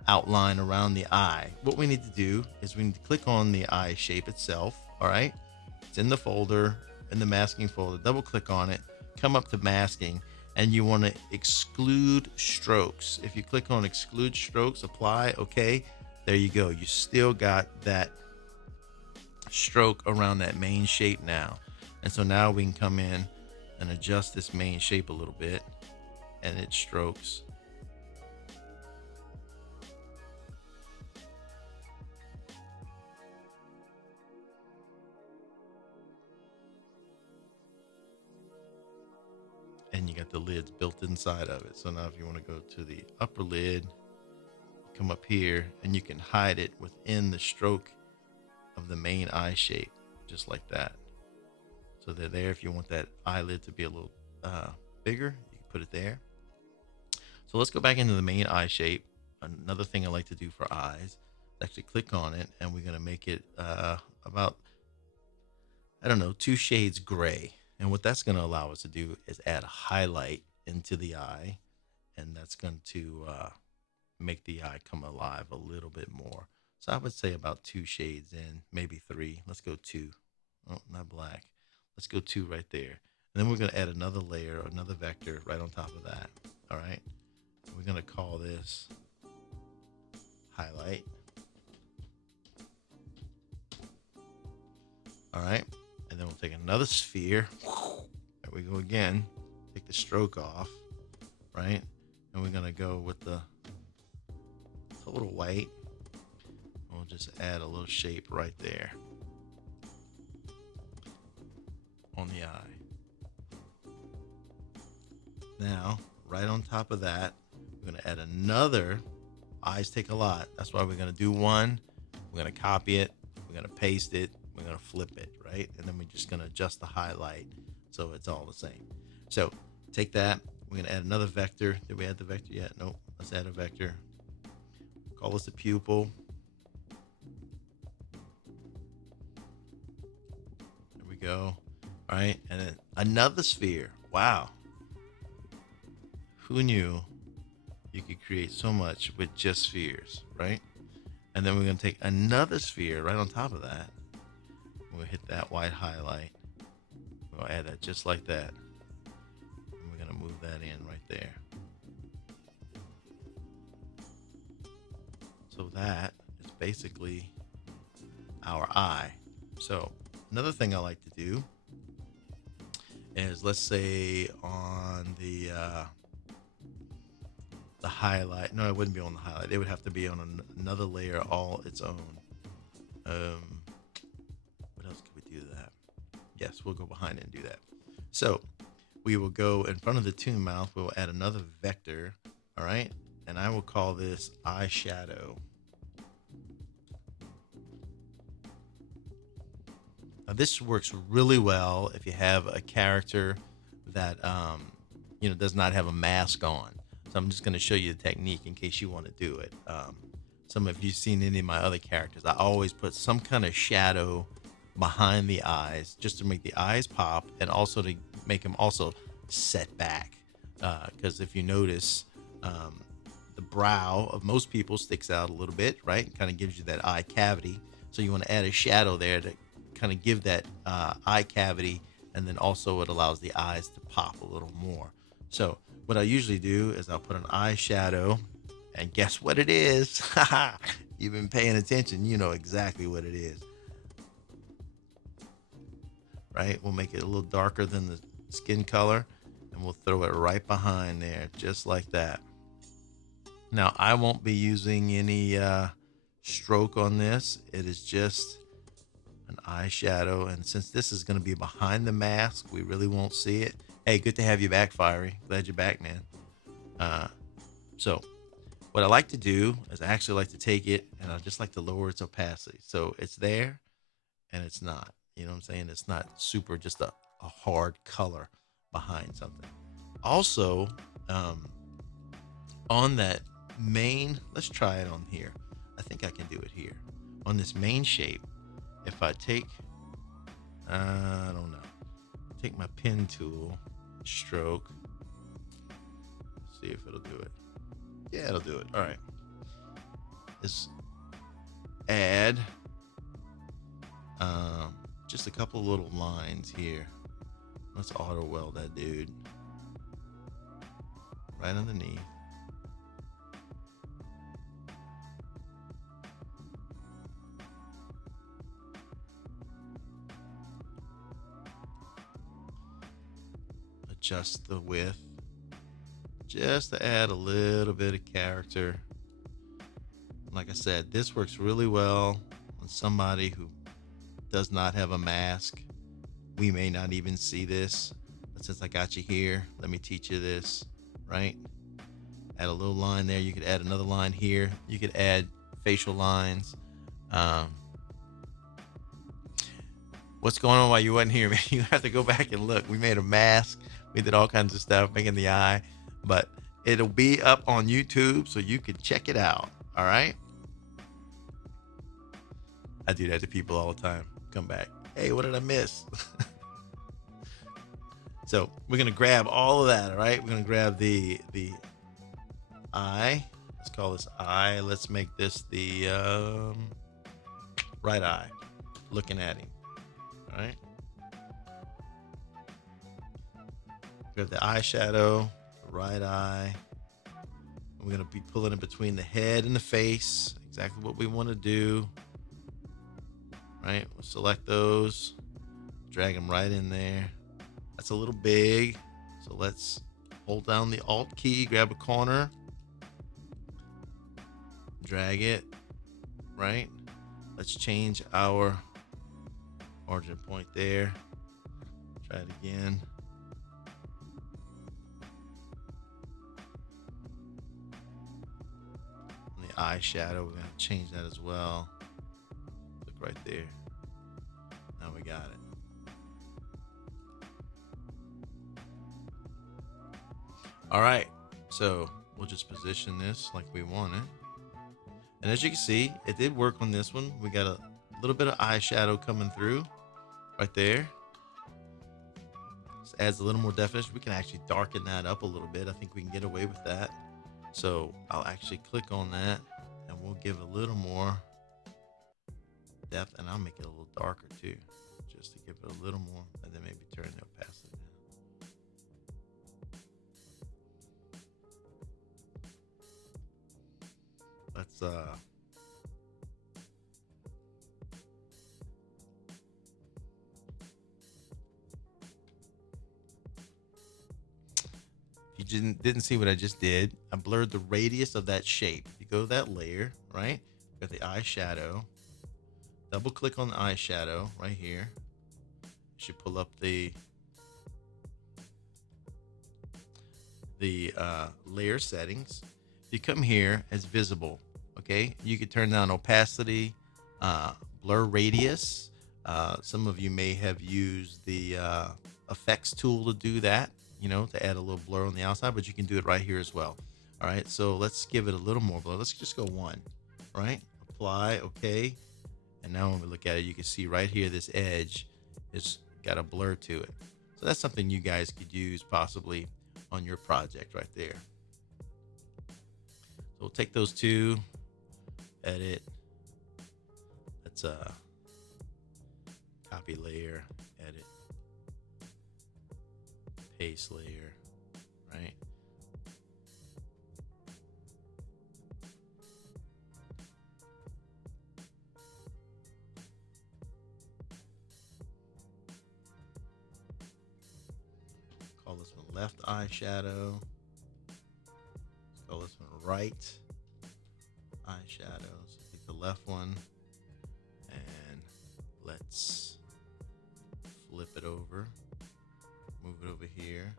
outline around the eye. What we need to do is we need to click on the eye shape itself. All right, it's in the folder, in the masking folder. Double click on it, come up to masking, and you want to exclude strokes. If you click on exclude strokes, apply, okay, there you go. You still got that stroke around that main shape now. And so now we can come in and adjust this main shape a little bit, and its strokes. And you got the lids built inside of it. So now if you want to go to the upper lid, come up here, and you can hide it within the stroke of the main eye shape, just like that. So they're there. If you want that eyelid to be a little bigger, you can put it there. So let's go back into the main eye shape. Another thing I like to do for eyes is actually click on it, and we're going to make it about, I don't know, 2 shades gray. And what that's going to allow us to do is add a highlight into the eye, and that's going to make the eye come alive a little bit more. So I would say about 2 shades in, maybe 3. Let's go 2. Oh, not black. Let's go 2 right there. And then we're going to add another layer, another vector right on top of that. All right. We're going to call this highlight. All right. And then we'll take another sphere. There we go again. Take the stroke off. Right. And we're going to go with the total white. We'll just add a little shape right there on the eye. Now, right on top of that, we're going to add another. Eyes take a lot. That's why we're going to do one. We're going to copy it. We're going to paste it. We're going to flip it, right? And then we're just going to adjust the highlight so it's all the same. So take that. We're going to add another vector. Did we add the vector yet? Nope. Let's add a vector. Call this a pupil. There we go. All right. And then another sphere. Wow. Who knew you could create so much with just spheres, right? And then we're going to take another sphere right on top of that. We'll hit that white highlight. We'll add that just like that. And we're going to move that in right there. So that is basically our eye. So another thing I like to do is, let's say on the highlight. No, it wouldn't be on the highlight. It would have to be on another layer all its own. What else could we do to that? Yes, we'll go behind it and do that. So we will go in front of the tune mouth. We'll add another vector. All right. And I will call this eyeshadow. Now this works really well if you have a character that does not have a mask on. So I'm just going to show you the technique in case you want to do it. Some of you seen any of my other characters, I always put some kind of shadow behind the eyes just to make the eyes pop, and also to make them also set back. Because if you notice, the brow of most people sticks out a little bit, right? Kind of gives you that eye cavity. So you want to add a shadow there to kind of give that eye cavity, and then also it allows the eyes to pop a little more. So what I usually do is I'll put an eyeshadow, and guess what it is? You've been paying attention, you know exactly what it is. Right? We'll make it a little darker than the skin color, and we'll throw it right behind there, just like that. Now, I won't be using any stroke on this. It is just an eyeshadow, and since this is going to be behind the mask, we really won't see it. Hey, good to have you back, Fiery. Glad you're back, man. So what I like to do is I actually like to take it, and I just like to lower its opacity. So it's there and it's not. You know what I'm saying? It's not super just a hard color behind something. Also, on that main, let's try it on here. I think I can do it here. On this main shape, if I take, I don't know, take my pen tool, stroke, see if it'll do it. Yeah, it'll do it. All right. Let's add just a couple little lines here. Let's auto weld that dude right underneath. Adjust the width just to add a little bit of character. Like I said, this works really well on somebody who does not have a mask. We may not even see this, but since I got you here, let me teach you this, right? Add a little line there. You could add another line here. You could add facial lines. What's going on while you wasn't here, man? You have to go back and look. We made a mask. We did all kinds of stuff, making the eye, but it'll be up on YouTube, so you can check it out. All right. I do that to people all the time. Come back. Hey, what did I miss? So we're gonna grab all of that. All right, we're gonna grab the eye. Let's call this eye. Let's make this the right eye, looking at him. All right. Grab the eyeshadow, the right eye. We're gonna be pulling in between the head and the face. Exactly what we want to do. Right. We'll select those. Drag them right in there. That's a little big. So let's hold down the Alt key, grab a corner, drag it, right? Let's change our origin point there. Try it again. And the eyeshadow, we're gonna change that as well. Look right there. Now we got it. All right, so we'll just position this like we want it. And as you can see, it did work on this one. We got a little bit of eyeshadow coming through right there. This adds a little more definition. We can actually darken that up a little bit. I think we can get away with that. So I'll actually click on that and we'll give a little more depth, and I'll make it a little darker too, just to give it a little more, and then maybe turn the opacity down. Let's if you didn't see what I just did, I blurred the radius of that shape. You go to that layer, right? Got the eyeshadow. Double click on the eyeshadow right here. You should pull up the layer settings. If you come here as visible, okay, you could turn down opacity, blur radius. Some of you may have used the effects tool to do that, you know, to add a little blur on the outside, but you can do it right here as well. All right, so let's give it a little more blur. Let's just go 1. All right, apply, okay. And now when we look at it, you can see right here, this edge has got a blur to it. So that's something you guys could use possibly on your project right there. So we'll take those two, edit. Let's copy layer, edit, paste layer, right? Call this one left eyeshadow. Call this one right eyeshadow. So take the left one and let's flip it over. Move it over here,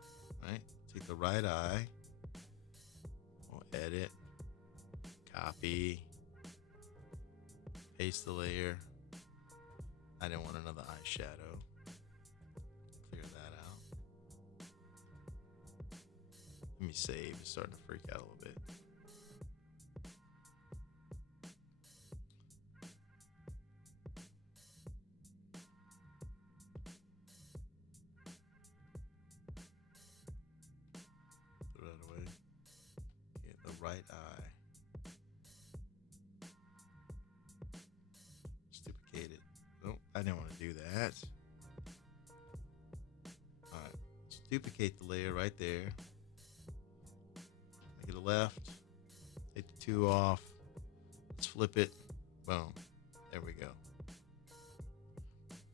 right? Take the right eye. We'll edit, copy, paste the layer. I didn't want another eyeshadow. Clear that out. Let me save. It's starting to freak out a little bit. Throw that away. Get the right eye. Duplicate it. Nope, I didn't want to do that. All right, let's duplicate the layer right there. Make it a left. Take the 2 off. Let's flip it. Boom. There we go.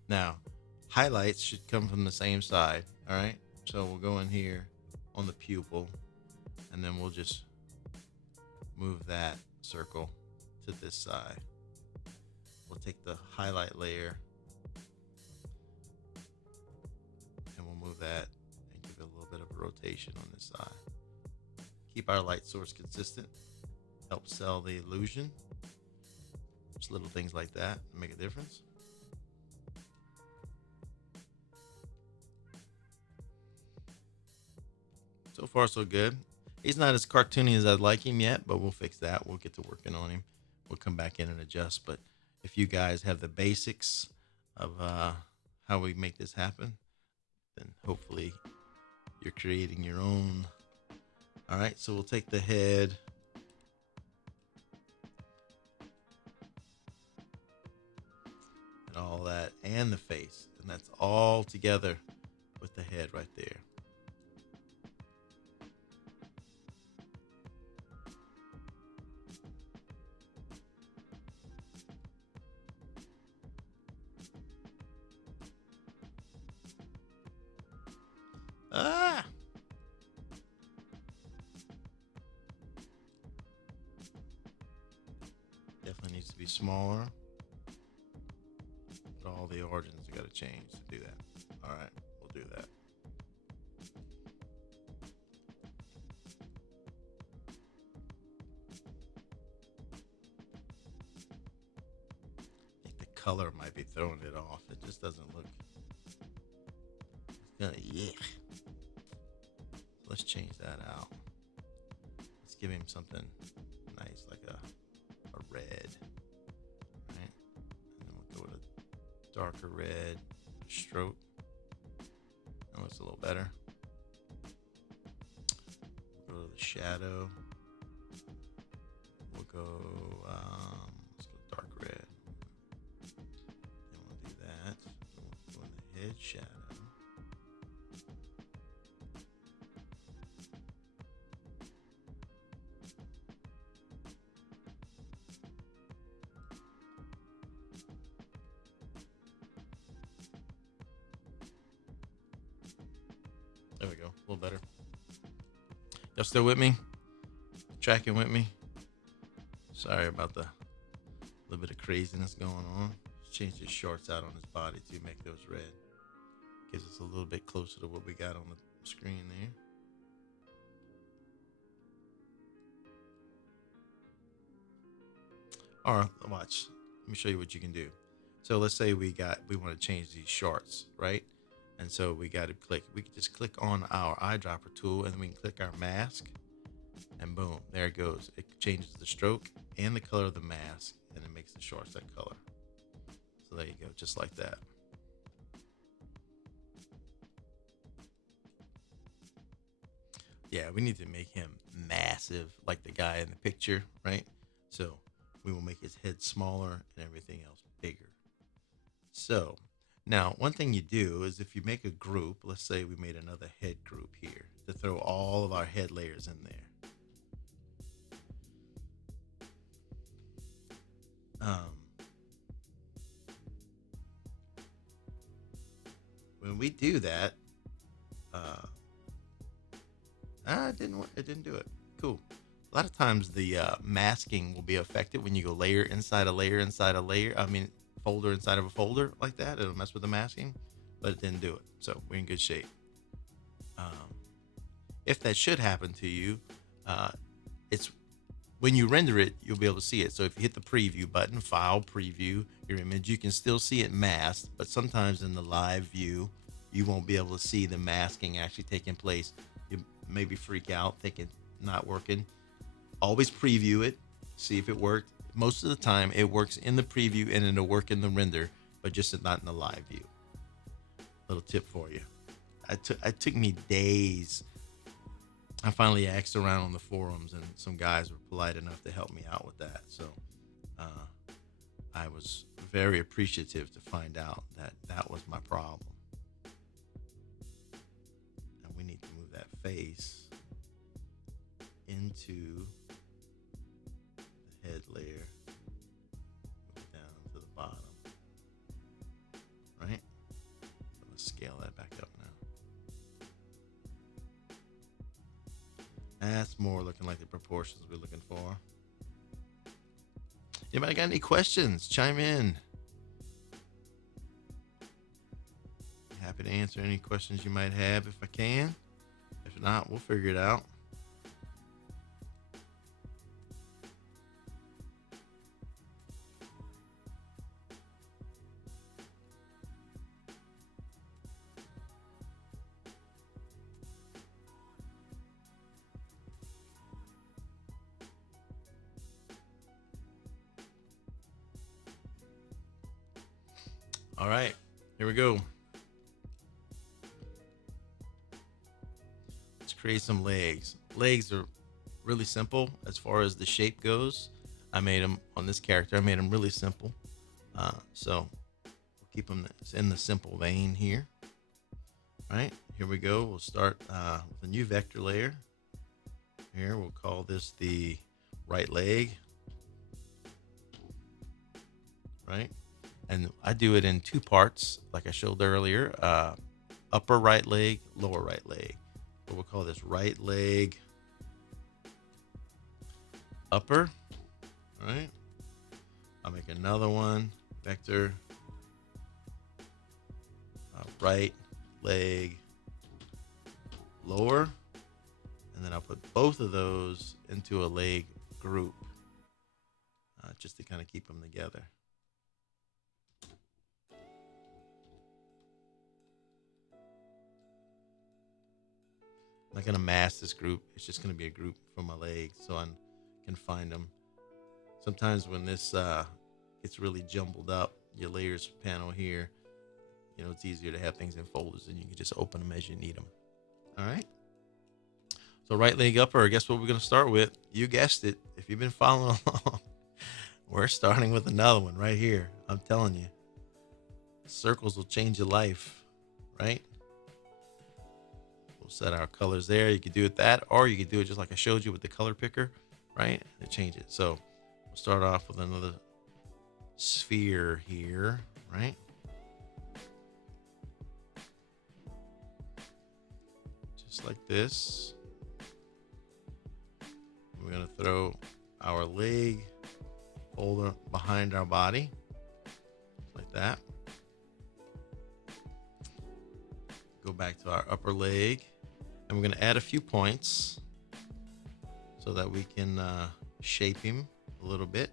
Now, highlights should come from the same side. All right. So we'll go in here on the pupil, and then we'll just move that circle to this side. We'll take the highlight layer and we'll move that and give it a little bit of a rotation on this side. Keep our light source consistent. Help sell the illusion. Just little things like that make a difference. So far, so good. He's not as cartoony as I'd like him yet, but we'll fix that. We'll get to working on him. We'll come back in and adjust. But if you guys have the basics of how we make this happen, then hopefully You're creating your own. All right, so we'll take the head. And all that, and the face. And that's all together with the head right there. Ah! Definitely needs to be smaller. But all the origins you got to change to do that. All right, we'll do that. I think the color might be throwing it off. It just doesn't look. It's kind of yuck. Let's change that out. Let's give him something nice, like a red, right? And then we'll go with a darker red stroke. That looks a little better. We'll go to the shadow. We'll go, let's go dark red. Then we'll do that. We'll go in the head shadow. There we go, a little better. Y'all still with me? Tracking with me? Sorry about the little bit of craziness going on. Change his shorts out on his body to make those red. Gives us a little bit closer to what we got on the screen there. All right, watch. Let me show you what you can do. So let's say we want to change these shorts, right? And so we got to click. We can just click on our eyedropper tool, and then we can click our mask, and boom, there it goes. It changes the stroke and the color of the mask, and it makes the shorts that color. So there you go, just like that. Yeah, we need to make him massive, like the guy in the picture, right? So we will make his head smaller and everything else bigger. So now, one thing you do is if you make a group, let's say we made another head group here to throw all of our head layers in there. When we do that, it didn't do it. Cool. A lot of times the masking will be affected when you go layer inside a layer inside a layer. I mean, folder inside of a folder like that. It'll mess with the masking, but it didn't do it. So we're in good shape. If that should happen to you, it's when you render it, you'll be able to see it. So if you hit the preview button, file, preview your image, you can still see it masked, but sometimes in the live view, you won't be able to see the masking actually taking place. You maybe freak out, thinking not working. Always preview it, see if it worked. Most of the time it works in the preview and it'll work in the render, but just not in the live view. Little tip for you. It took me days. I finally asked around on the forums, and some guys were polite enough to help me out with that. So I was very appreciative to find out that that was my problem. And we need to move that face into the head layer, move it down to the bottom, right? So let's scale that back up now. That's more looking like the proportions we're looking for. Anybody got any questions? Chime in. Happy to answer any questions you might have if I can. If not, we'll figure it out. All right, here we go. create some legs. Legs are really simple as far as the shape goes. I made them on this character. I made them really simple. So we'll keep them in the simple vein here. All right, here we go. We'll start with a new vector layer. Here, we'll call this the right leg. Right? And I do it in two parts, like I showed earlier. Upper right leg, lower right leg. So we'll call this right leg upper. All right. I'll make another one, vector, right leg lower, and then I'll put both of those into a leg group, just to kind of keep them together. I'm not going to mask this group. It's just going to be a group for my legs so I can find them. Sometimes when this gets really jumbled up, your layers panel here, you know, it's easier to have things in folders and you can just open them as you need them. All right. So right leg upper, guess what we're going to start with? You guessed it. If you've been following along, we're starting with another one right here. I'm telling you, circles will change your life, right? We'll set our colors there. You could do it that, or you could do it just like I showed you with the color picker, right? And change it. So we'll start off with another sphere here, right? Just like this. We're going to throw our leg folder behind our body, like that. Go back to our upper leg, and we're going to add a few points so that we can shape him a little bit.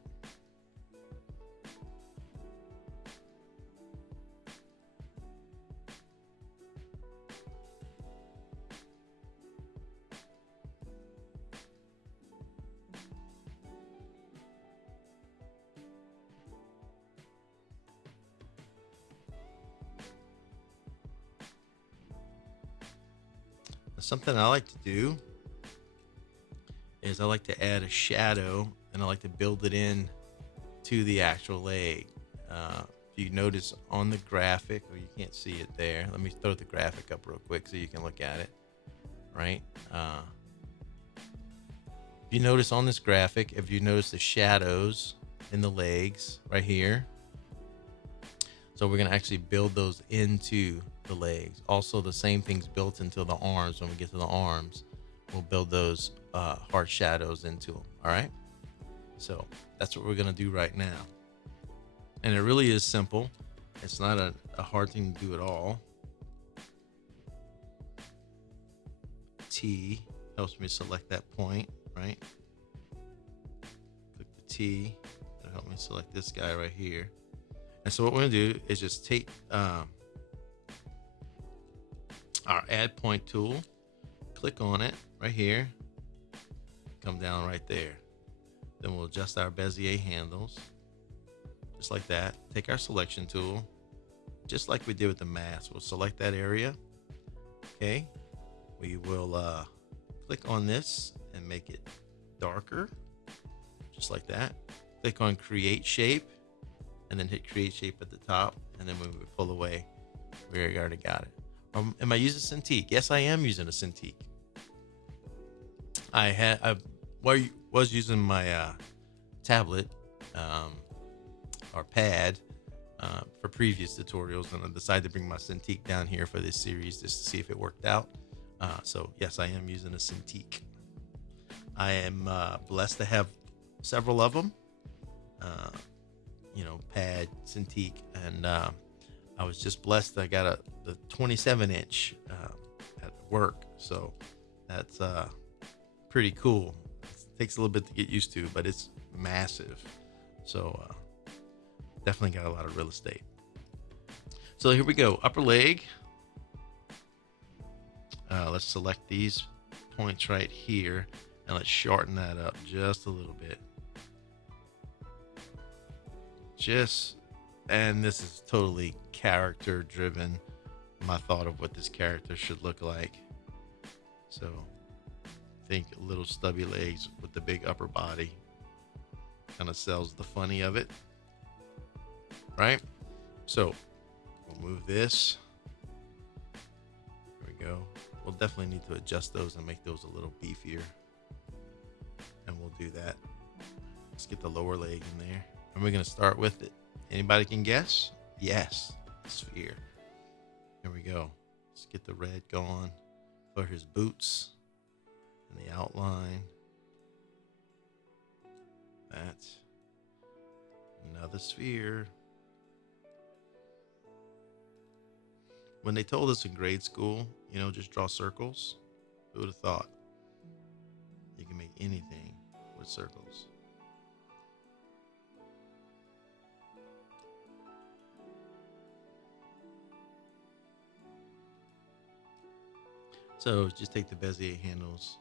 Something I like to do is I like to add a shadow, and I like to build it in to the actual leg. If you notice on the graphic, or you can't see it there, let me throw the graphic up real quick so you can look at it, right? If you notice on this graphic, if you notice the shadows in the legs right here, so we're going to actually build those into the legs. Also, the same thing's built into the arms. When we get to the arms, we'll build those hard shadows into them. All right. So that's what we're going to do right now. And it really is simple. It's not a hard thing to do at all. T helps me select that point, right? Click the T. It'll help me select this guy right here. And so what we're going to do is just take our add point tool, click on it right here, come down right there. Then we'll adjust our Bezier handles, just like that. Take our selection tool, just like we did with the mask. We'll select that area. Okay. We will click on this and make it darker, just like that. Click on create shape, and then hit create shape at the top, and then when we pull away, we already got it. Am I using Cintiq? Yes, I am using a Cintiq. I was using my tablet or pad for previous tutorials, and I decided to bring my Cintiq down here for this series just to see if it worked out. So yes, I am using a Cintiq. I am blessed to have several of them. Pad, Cintiq, and I was just blessed I got the 27-inch at work, so that's pretty cool. It takes a little bit to get used to, but it's massive, so definitely got a lot of real estate. So here we go, upper leg. Let's select these points right here, and let's shorten that up just a little bit. And this is totally character driven, my thought of what this character should look like. So think little stubby legs with the big upper body kind of sells the funny of it, right? So we'll move this. There we go. We'll definitely need to adjust those and make those a little beefier. And we'll do that. Let's get the lower leg in there. And we're going to start with it. Anybody can guess? Yes, sphere. Here we go. Let's get the red going for his boots and the outline. That's another sphere. When they told us in grade school, just draw circles, who would have thought you can make anything with circles? So just take the Bezier handles.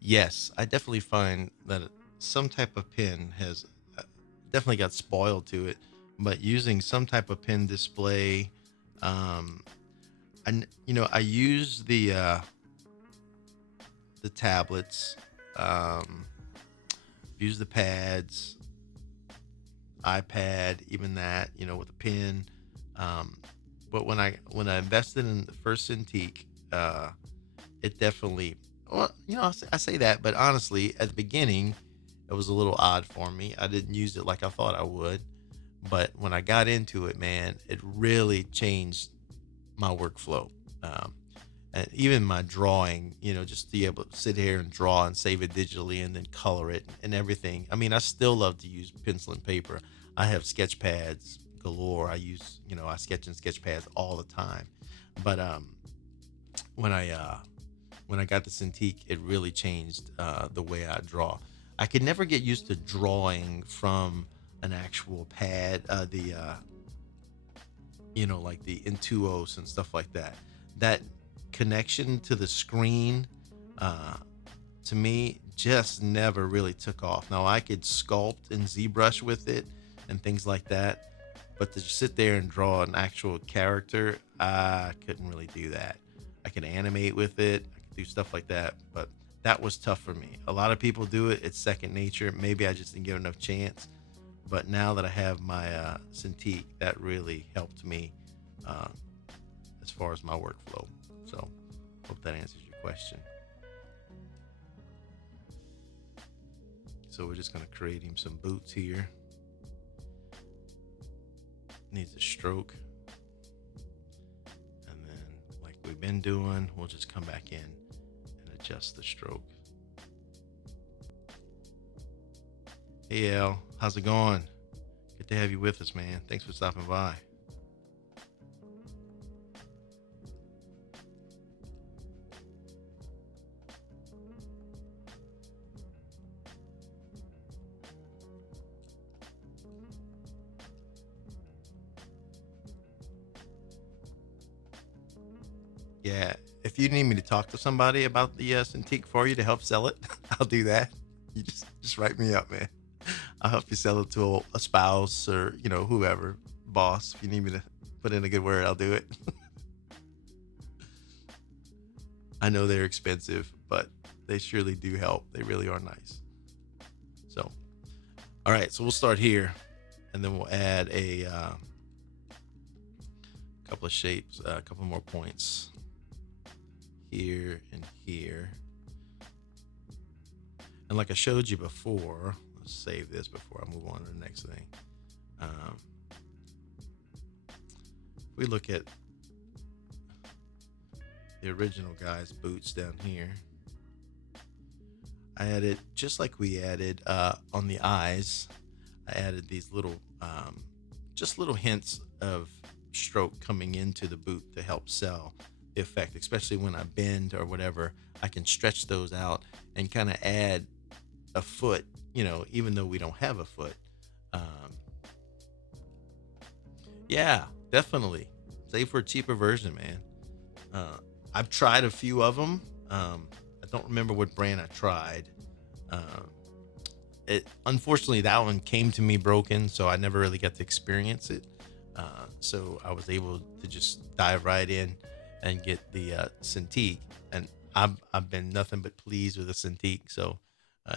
Yes, I definitely find that some type of pen has definitely got spoiled to it, but using some type of pen display, um, and I use the tablets, um, use the pads, iPad, even that, with a pen. Um, but when I invested in the first Cintiq, it definitely, well, I say that, but honestly, at the beginning, it was a little odd for me. I didn't use it like I thought I would, but when I got into it, man, it really changed my workflow. Um, and even my drawing, just to be able to sit here and draw and save it digitally and then color it and everything. I mean, I still love to use pencil and paper. I have sketch pads galore. I sketch in sketch pads all the time. But when I uh, when I got the Cintiq, it really changed the way I draw. I could never get used to drawing from an actual pad, like the Intuos and stuff like that. That connection to the screen, uh, to me, just never really took off. Now I could sculpt in ZBrush with it and things like that, but to sit there and draw an actual character, I couldn't really do that. I could animate with it, I could do stuff like that, but that was tough for me. A lot of people do it, it's second nature. Maybe I just didn't give enough chance. But now that I have my Cintiq, that really helped me uh, as far as my workflow. So hope that answers your question. So we're just going to create him some boots here. Needs a stroke. And then like we've been doing, we'll just come back in and adjust the stroke. Hey Al, how's it going? Good to have you with us, man. Thanks for stopping by. Yeah, if you need me to talk to somebody about the Cintiq for you to help sell it, I'll do that. You just write me up, man. I'll help you sell it to a spouse or whoever, boss. If you need me to put in a good word, I'll do it. I know they're expensive, but they surely do help. They really are nice. So, all right, so we'll start here, and then we'll add a couple of shapes, a couple more points here and here. And like I showed you before, let's save this before I move on to the next thing. We look at the original guy's boots down here. I added, just like we added on the eyes, I added these little, just little hints of stroke coming into the boot to help sell the effect, especially when I bend or whatever. I can stretch those out and kind of add a foot, even though we don't have a foot. Um, yeah, Definitely save for a cheaper version, man. Uh, I've tried a few of them. I don't remember what brand I tried. Um, it unfortunately that one came to me broken, so I never really got to experience it. So I was able to just dive right in and get the Cintiq, and I've been nothing but pleased with the Cintiq. So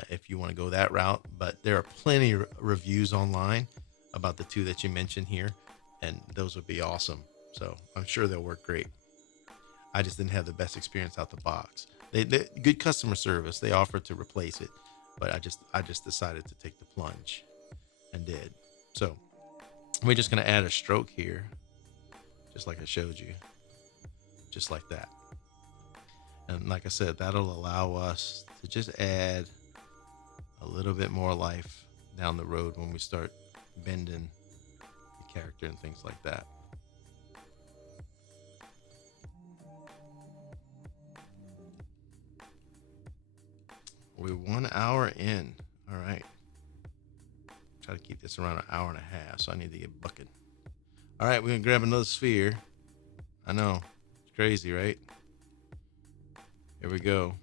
if you want to go that route, but there are plenty of reviews online about the two that you mentioned here, and those would be awesome. So I'm sure they'll work great. I just didn't have the best experience out the box. They good customer service. They offered to replace it, but I just decided to take the plunge and did. So we're just gonna add a stroke here, just like I showed you, just like that. And like I said, that'll allow us to just add a little bit more life down the road when we start bending the character and things like that. We're 1 hour in. All right. Try to keep this around an hour and a half, so I need to get bucking. All right, we're gonna grab another sphere. I know, it's crazy, right? Here we go.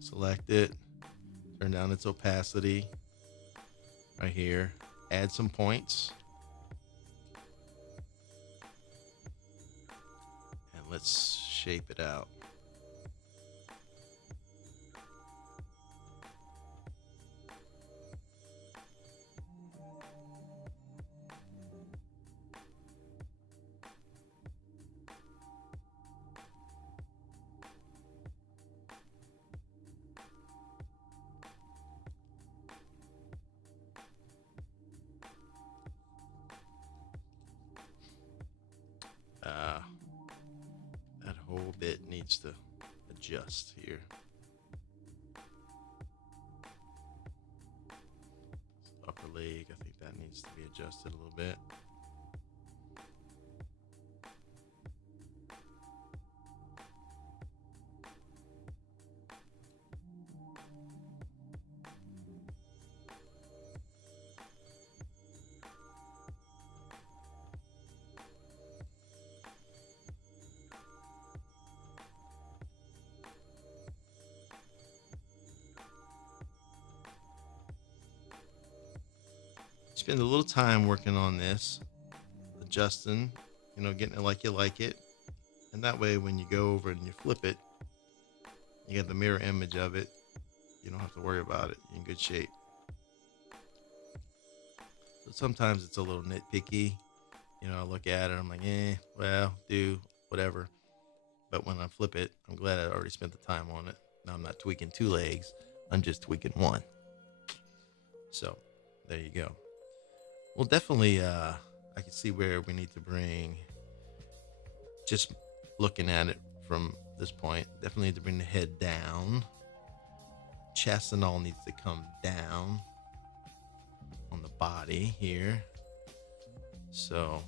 Select it. Turn down its opacity. Right here. Add some points. And let's shape it out. Uh, that whole bit needs to adjust here. Upper leg, I think that needs to be adjusted a little bit. Spend a little time working on this, adjusting, getting it like you like it. And that way, when you go over and you flip it, you get the mirror image of it. You don't have to worry about it. You're in good shape. So sometimes it's a little nitpicky. I look at it, I'm like, well, do whatever. But when I flip it, I'm glad I already spent the time on it. Now I'm not tweaking two legs, I'm just tweaking one. So there you go. Well, definitely, I can see where we need to bring, just looking at it from this point, definitely need to bring the head down. Chest and all needs to come down on the body here. So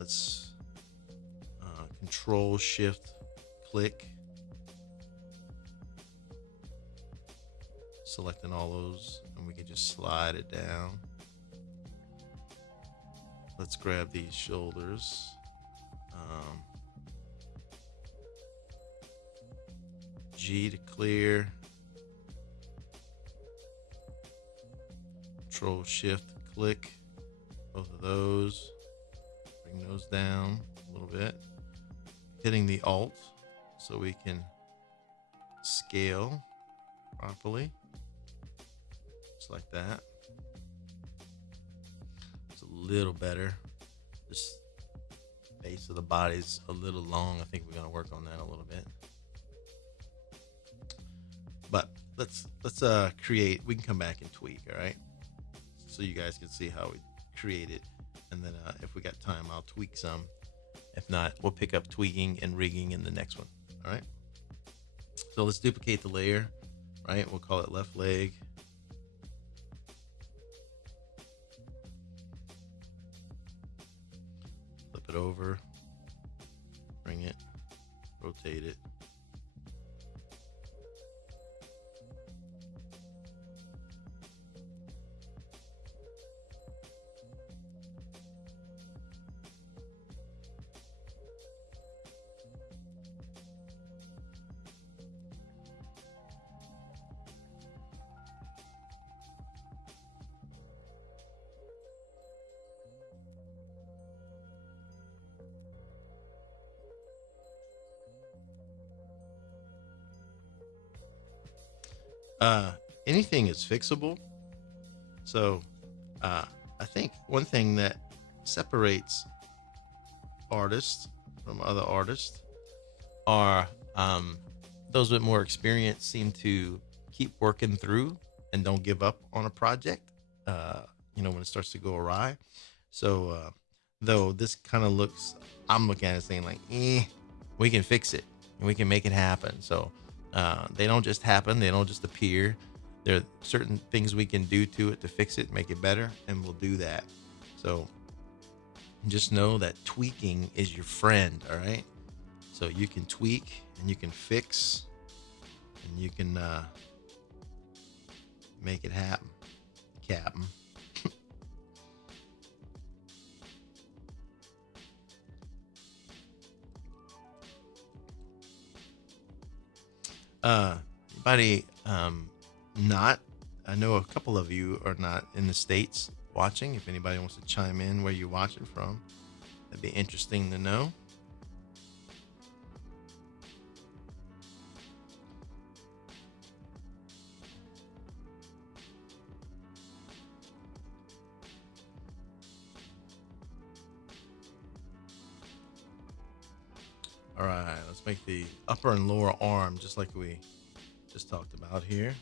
let's control shift click, selecting all those, and we can just slide it down. Let's grab these shoulders. G to clear. Control shift click. Both of those. Bring those down a little bit. Hitting the alt so we can scale properly. Just like that. It's a little better. This base of the body's a little long. I think we're gonna work on that a little bit. But let's create. We can come back and tweak, all right? So you guys can see how we create it, and then if we got time, I'll tweak some. If not, we'll pick up tweaking and rigging in the next one. All right. So let's duplicate the layer. Right. We'll call it left leg. Flip it over. Bring it. Rotate it. Uh, Anything is fixable. So uh, I think one thing that separates artists from other artists are those with more experience seem to keep working through and don't give up on a project. Uh, when it starts to go awry. So though this kind of looks, I'm looking at it saying like, we can fix it and we can make it happen. So they don't just happen. They don't just appear. There are certain things we can do to it to fix it, make it better, and we'll do that. So just know that tweaking is your friend. All right. So you can tweak and you can fix and you can make it happen, Captain. Anybody not? I know a couple of you are not in the States watching. If anybody wants to chime in where you're watching from, that'd be interesting to know. All right, let's make the upper and lower arm just like we just talked about here.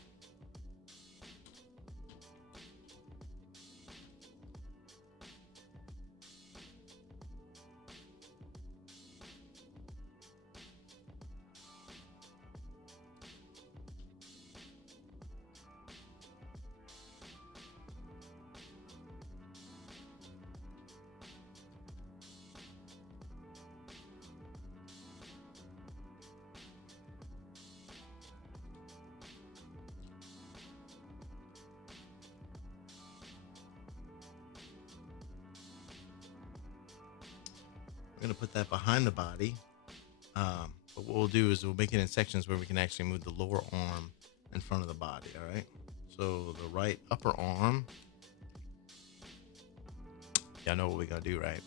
We're gonna put that behind the body. But what we'll do is we'll make it in sections where we can actually move the lower arm in front of the body. All right. So the right upper arm. Y'all know what we're gonna do, right?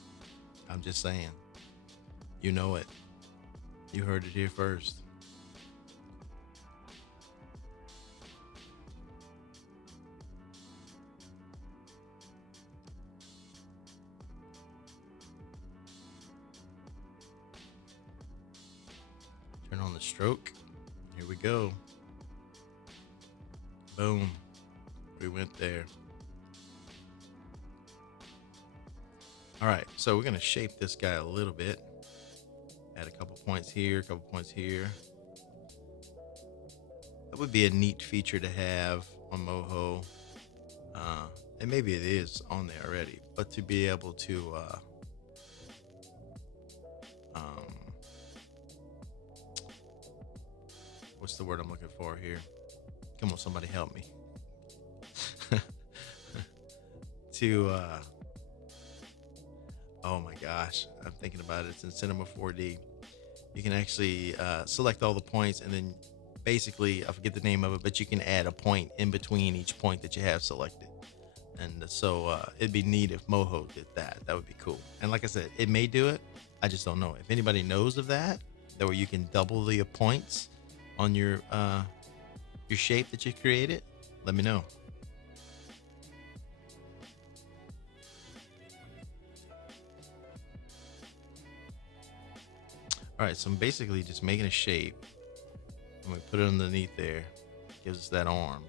I'm just saying. You know it. You heard it here first. Turn on the stroke. Here we go. Boom. We went there. All right. So we're going to shape this guy a little bit. Add a couple points here, a couple points here. That would be a neat feature to have on Moho. And maybe it is on there already, but to be able to um, what's the word I'm looking for here? Come on, somebody help me. To oh my gosh, I'm thinking about it. It's in Cinema 4D. You can actually select all the points and then basically, I forget the name of it, but you can add a point in between each point that you have selected. And so it'd be neat if Moho did that. That would be cool. And like I said, it may do it. I just don't know. If anybody knows of that where you can double the points on your shape that you created, let me know. All right, so I'm basically just making a shape, and we put it underneath there. Gives us that arm.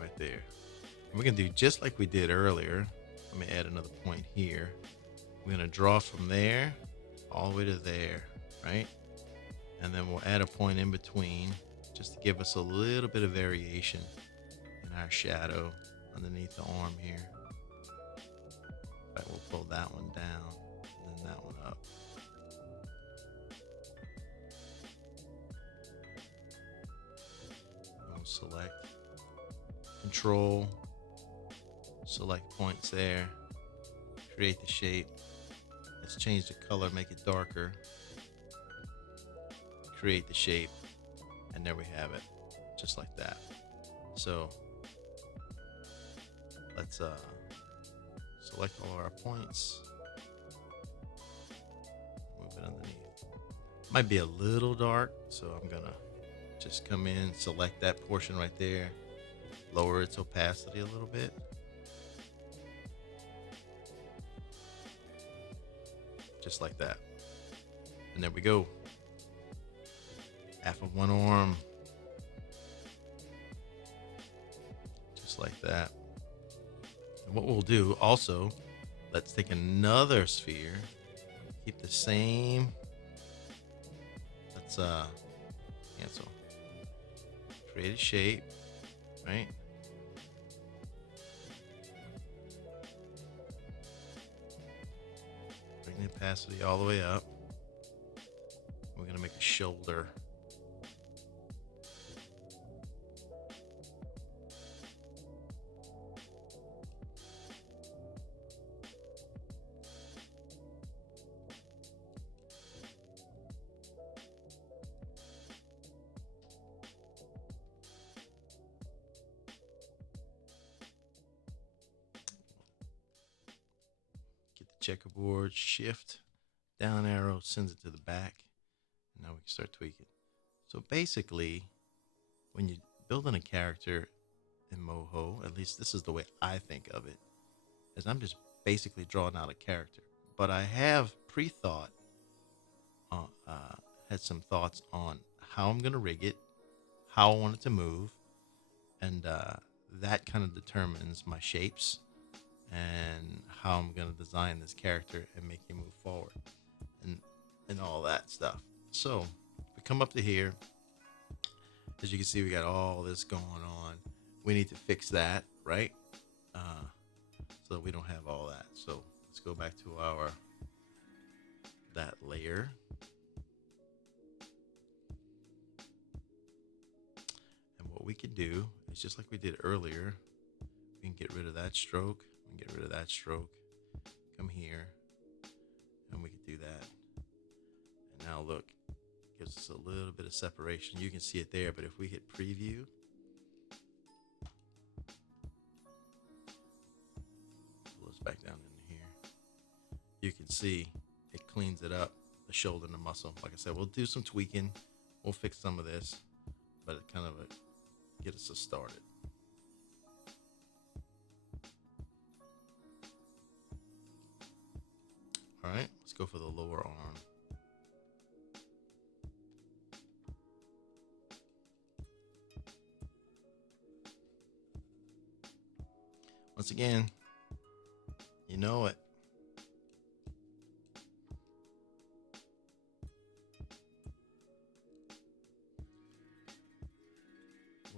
Right there. And we're gonna do just like we did earlier. Let me add another point here. We're gonna draw from there all the way to there, right? And then we'll add a point in between just to give us a little bit of variation in our shadow underneath the arm here. Right, we'll pull that one down and then that one up. We'll select, control, select points there, create the shape. Let's change the color, make it darker, create the shape, and there we have it, just like that. So let's select all our points, move it underneath. Might be a little dark, so I'm gonna just come in, select that portion right there, lower its opacity a little bit. Just like that. And there we go. Half of one arm. Just like that. And what we'll do also, let's take another sphere. Keep the same. Let's cancel. Create a shape, right? Bring the opacity all the way up. We're gonna make a shoulder. Get the checkerboard, shift, down arrow, sends it to the back. And now we can start tweaking. So basically, when you're building a character in Moho, at least this is the way I think of it, is I'm just basically drawing out a character. But I have pre-thought, had some thoughts on how I'm going to rig it, how I want it to move, and that kind of determines my shapes and how I'm going to design this character and make him move forward and all that stuff. So we come up to here. As you can see, we got all this going on. We need to fix that, right? So we don't have all that. So let's go back to that layer. And what we can do is just like we did earlier, we can get rid of that stroke. We can get rid of that stroke. Come here, and we can do that. And now look, gives us a little bit of separation. You can see it there, but if we hit preview, pull us back down in here, you can see it cleans it up, the shoulder and the muscle. Like I said, we'll do some tweaking. We'll fix some of this, but it kind of get us started. All right, let's go for the lower arm. Once again, you know it.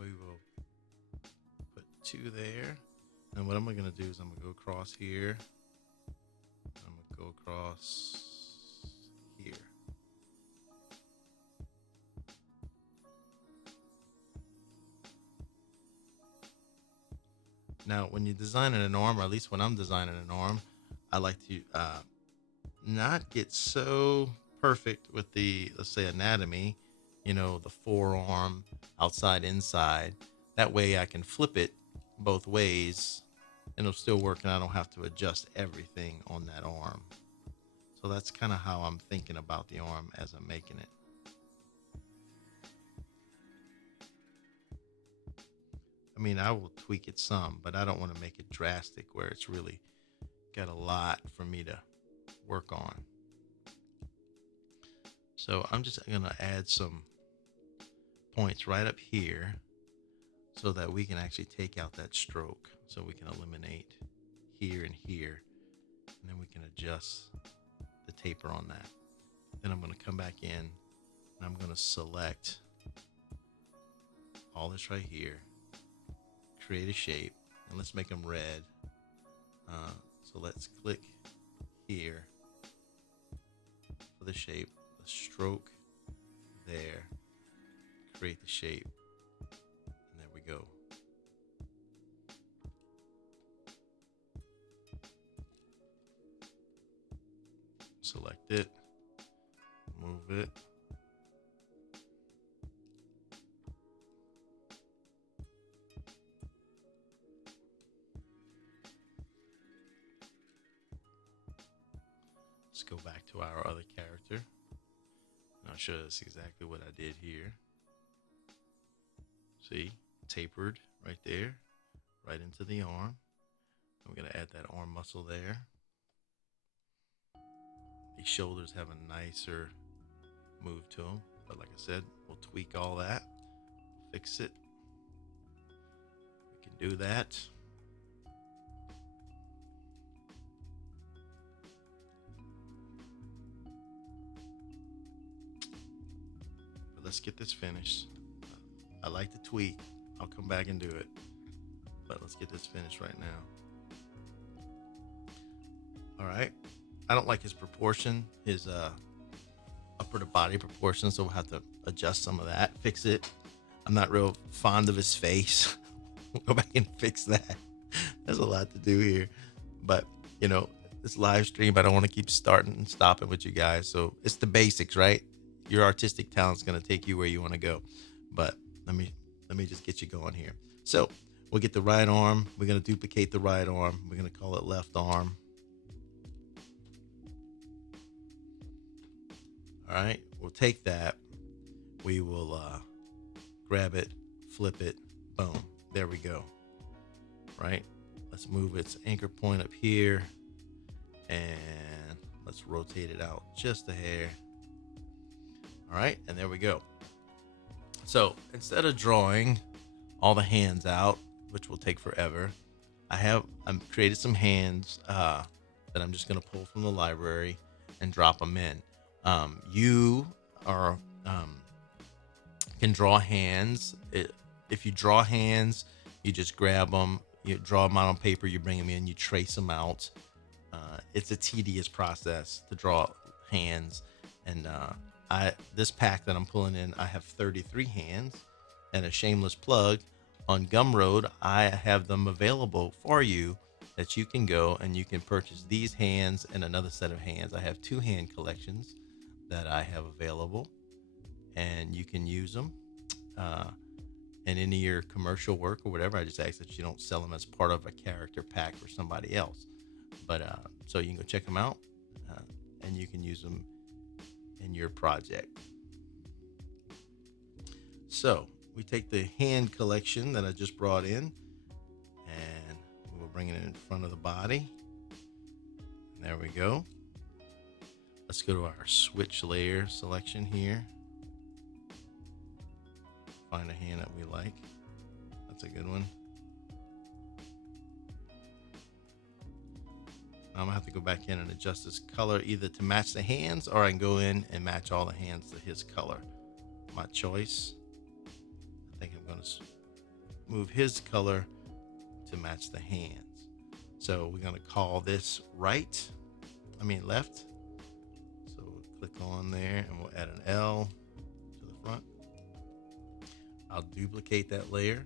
We will put 2 there. And what I'm going to do is I'm going to go across here. I'm going to go across here. Now, when you're designing an arm, or at least when I'm designing an arm, I like to not get so perfect with the, let's say, anatomy, you know, the forearm, outside, inside. That way I can flip it both ways and it'll still work and I don't have to adjust everything on that arm. So that's kind of how I'm thinking about the arm as I'm making it. I mean, I will tweak it some, but I don't want to make it drastic where it's really got a lot for me to work on. So I'm just going to add some points right up here so that we can actually take out that stroke. So we can eliminate here and here, and then we can adjust the taper on that. Then I'm going to come back in and I'm going to select all this right here, create a shape, and let's make them red. So let's click here for the shape, the stroke there, create the shape, and there we go. Select it, move it. Let's go back to our other character. I'll show us exactly what I did here. See, tapered right there, right into the arm. I'm going to add that arm muscle there. These shoulders have a nicer move to them, but like I said, we'll tweak all that, fix it. We can do that. But let's get this finished. I like to tweak. I'll come back and do it, but let's get this finished right now. All right. I don't like his proportion, his upper to body proportion, so we'll have to adjust some of that, fix it. I'm not real fond of his face. We'll go back and fix that. There's a lot to do here, but you know, this live stream, I don't want to keep starting and stopping with you guys. So it's the basics, right? Your artistic talent's going to take you where you want to go, but let me just get you going here. So we'll get the right arm. We're going to duplicate the right arm. We're going to call it left arm. All right, we'll take that. We will grab it, flip it, boom. There we go. Right? Let's move its anchor point up here and let's rotate it out just a hair. All right, and there we go. So instead of drawing all the hands out, which will take forever, I've created some hands that I'm just going to pull from the library and drop them in. You can draw hands. If you draw hands, you just grab them, you draw them out on paper, you bring them in, you trace them out. It's a tedious process to draw hands, and this pack that I'm pulling in, I have 33 hands. And a shameless plug, on Gumroad, I have them available for you that you can go and you can purchase these hands and another set of hands. I have 2 hand collections that I have available, and you can use them in any of your commercial work or whatever. I just ask that you don't sell them as part of a character pack for somebody else. But so you can go check them out, and you can use them in your project. So we take the hand collection that I just brought in, and we'll bring it in front of the body. There we go. Let's go to our switch layer selection here. Find a hand that we like. That's a good one. I'm gonna have to go back in and adjust this color either to match the hands, or I can go in and match all the hands to his color. My choice. I think I'm gonna move his color to match the hands. So we're gonna call this left. So we'll click on there and we'll add an L to the front. I'll duplicate that layer.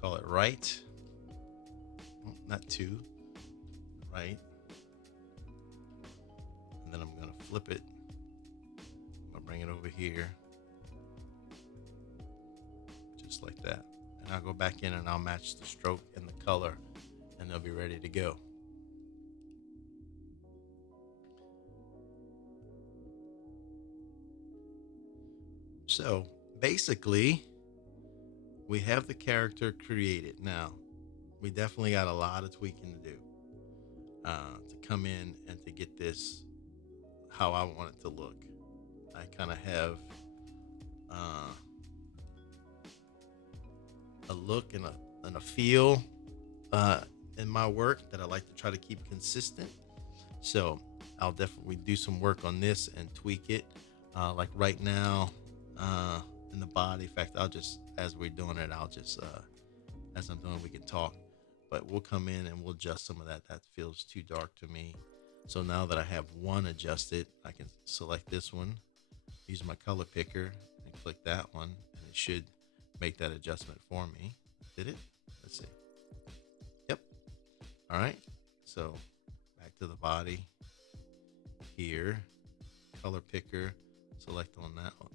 Call it right. Not two. Right. And then I'm going to flip it. I'm going to bring it over here. Just like that. And I'll go back in and I'll match the stroke and the color, and they'll be ready to go. So basically, we have the character created. Now, we definitely got a lot of tweaking to do to come in and to get this how I want it to look. I kind of have a look and a feel in my work that I like to try to keep consistent. So I'll definitely do some work on this and tweak it. Like right now, in the body. In fact, I'll just, as we're doing it, as I'm doing, we can talk. But we'll come in and we'll adjust some of that. That feels too dark to me. So now that I have one adjusted, I can select this one, use my color picker, and click that one, and it should make that adjustment for me. Did it? Let's see. Yep. All right. So back to the body here, color picker, select on that one.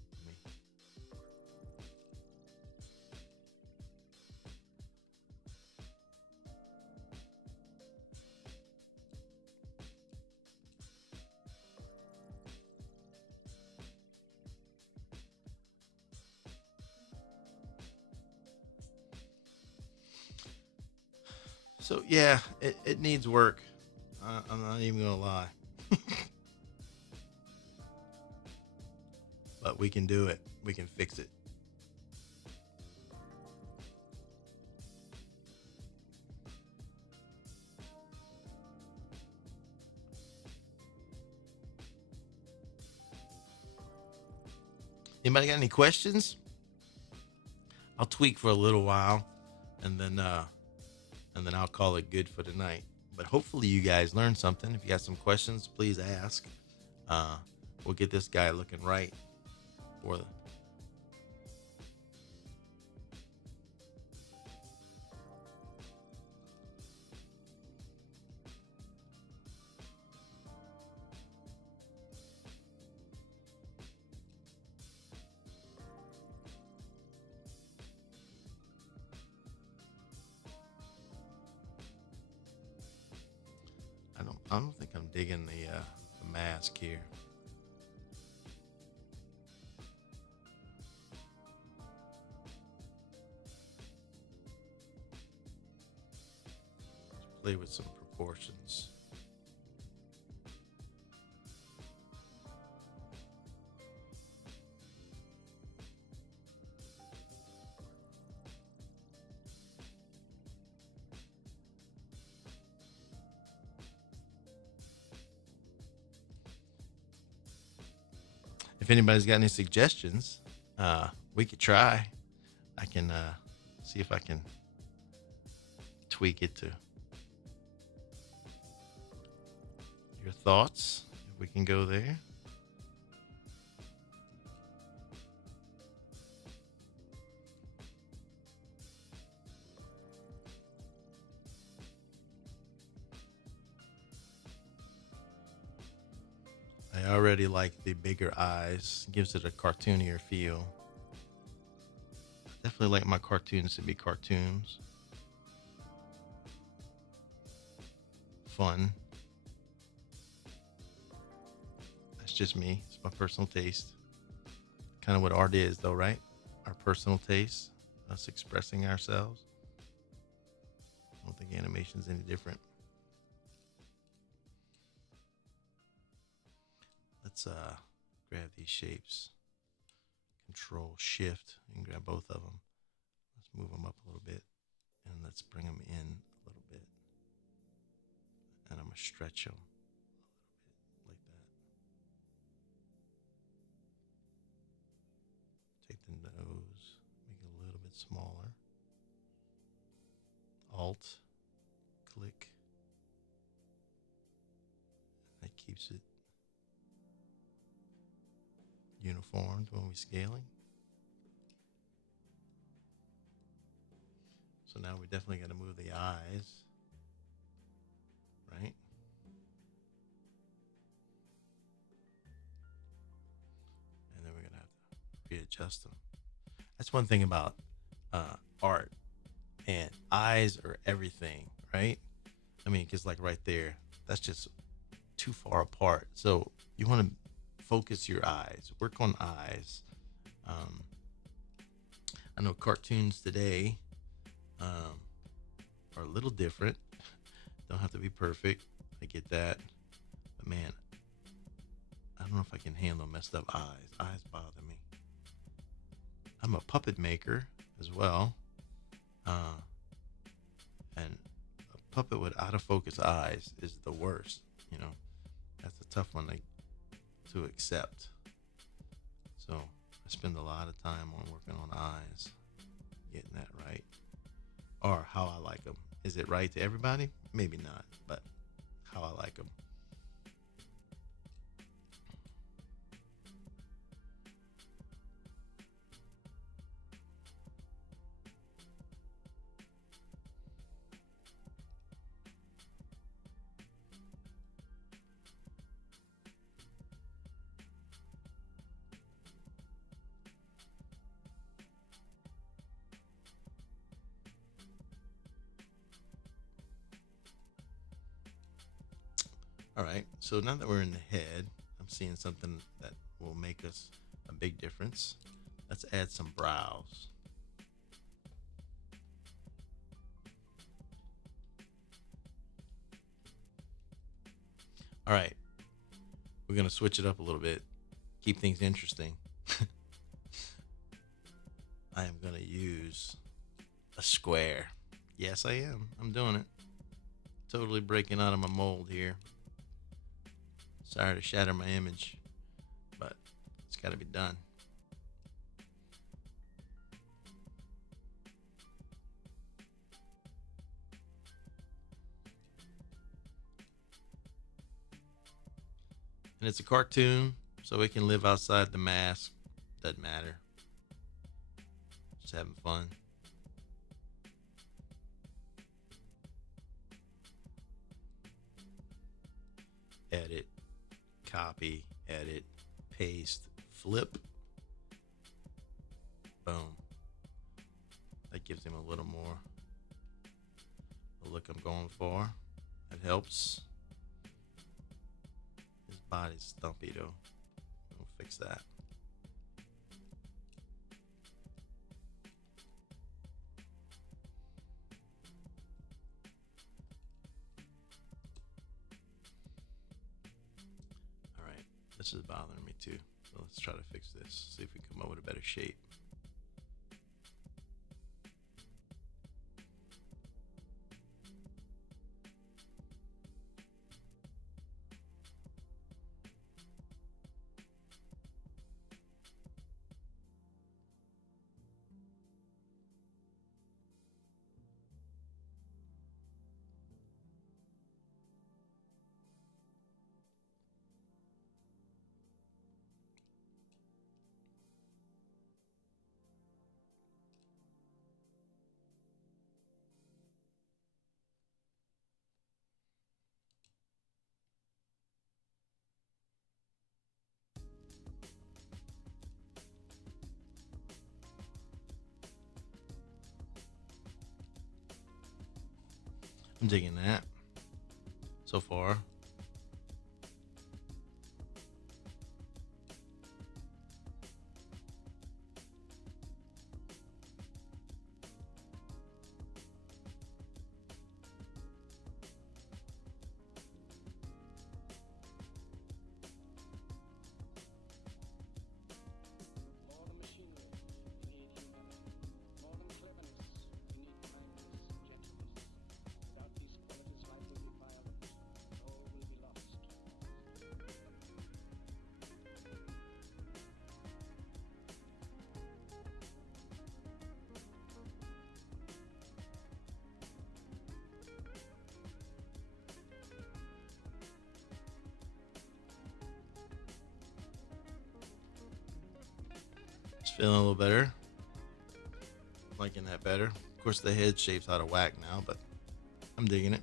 So yeah, it needs work. I'm not even gonna lie, but we can do it. We can fix it. Anybody got any questions? I'll tweak for a little while, and then I'll call it good for tonight. But hopefully you guys learned something. If you got some questions, please ask. Uh, we'll get this guy looking right for the. I don't think I'm digging the mask here. Let's play with some proportions. If anybody's got any suggestions, we could try. I can see if I can tweak it to your thoughts. If we can go there. I already like the bigger eyes. Gives it a cartoonier feel. Definitely like my cartoons to be cartoons. Fun. That's just me. It's my personal taste. Kind of what art is, though, right? Our personal taste. Us expressing ourselves. I don't think animation's any different. Let's grab these shapes. Control Shift. You can grab both of them. Let's move them up a little bit. And let's bring them in a little bit. And I'm going to stretch them a little bit like that. Take the nose, make it a little bit smaller. Alt, click. That keeps it uniformed when we're scaling. So now we definitely got to move the eyes, right? And then we're going to have to readjust them. That's one thing about art, and eyes are everything, right? I mean, because like right there, that's just too far apart. So you want to focus your eyes, work on eyes. I know cartoons today are a little different. Don't have to be perfect. I get that. But man, I don't know if I can handle messed up eyes. Eyes bother me. I'm a puppet maker as well. And a puppet with out of focus eyes is the worst. You know, that's a tough one to accept. So I spend a lot of time on working on eyes, getting that right, or how I like them. Is it right to everybody? Maybe not, but how I like them. All right, so now that we're in the head, I'm seeing something that will make us a big difference. Let's add some brows. All right, we're gonna switch it up a little bit, keep things interesting. I am gonna use a square. Yes, I am. I'm doing it. Totally breaking out of my mold here. Sorry to shatter my image, but it's got to be done. And it's a cartoon, so it can live outside the mask. Doesn't matter. Just having fun. Edit, copy, edit, paste, flip. Boom. That gives him a little more the look I'm going for. That helps. His body's stumpy though. We'll fix that. All right, this is bothering me too. So let's try to fix this. See if we can come up with a better shape. I'm digging that so far. More than machinery, we need humanity. More than cleverness, we need kindness and gentleness. Without these qualities, life will be violent, and all will be lost. It's feeling a little better. Liking that better. Of course, the head shape's out of whack now, but I'm digging it.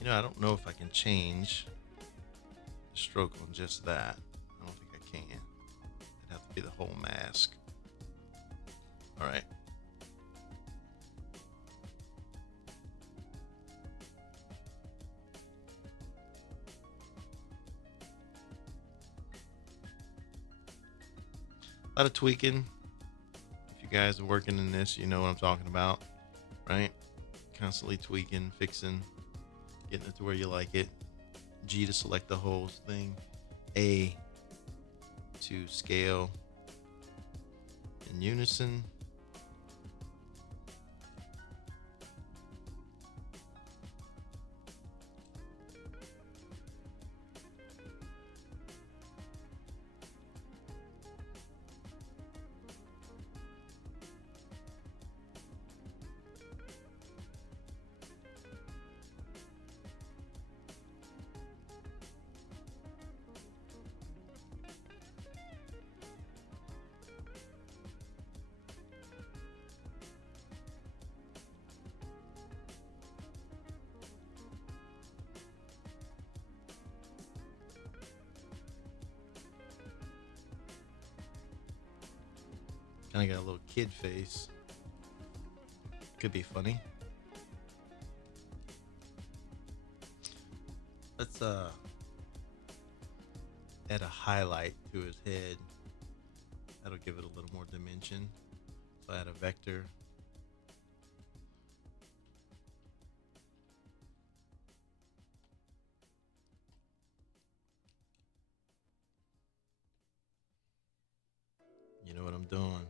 You know, I don't know if I can change the stroke on just that. I don't think I can. It'd have to be the whole mask. All right. A lot of tweaking. If you guys are working in this, you know what I'm talking about, right? Constantly tweaking, fixing, getting it to where you like it. G to select the whole thing. A to scale in unison. Kind of got a little kid face. Could be funny. Let's add a highlight to his head. That'll give it a little more dimension. So add a vector. You know what I'm doing.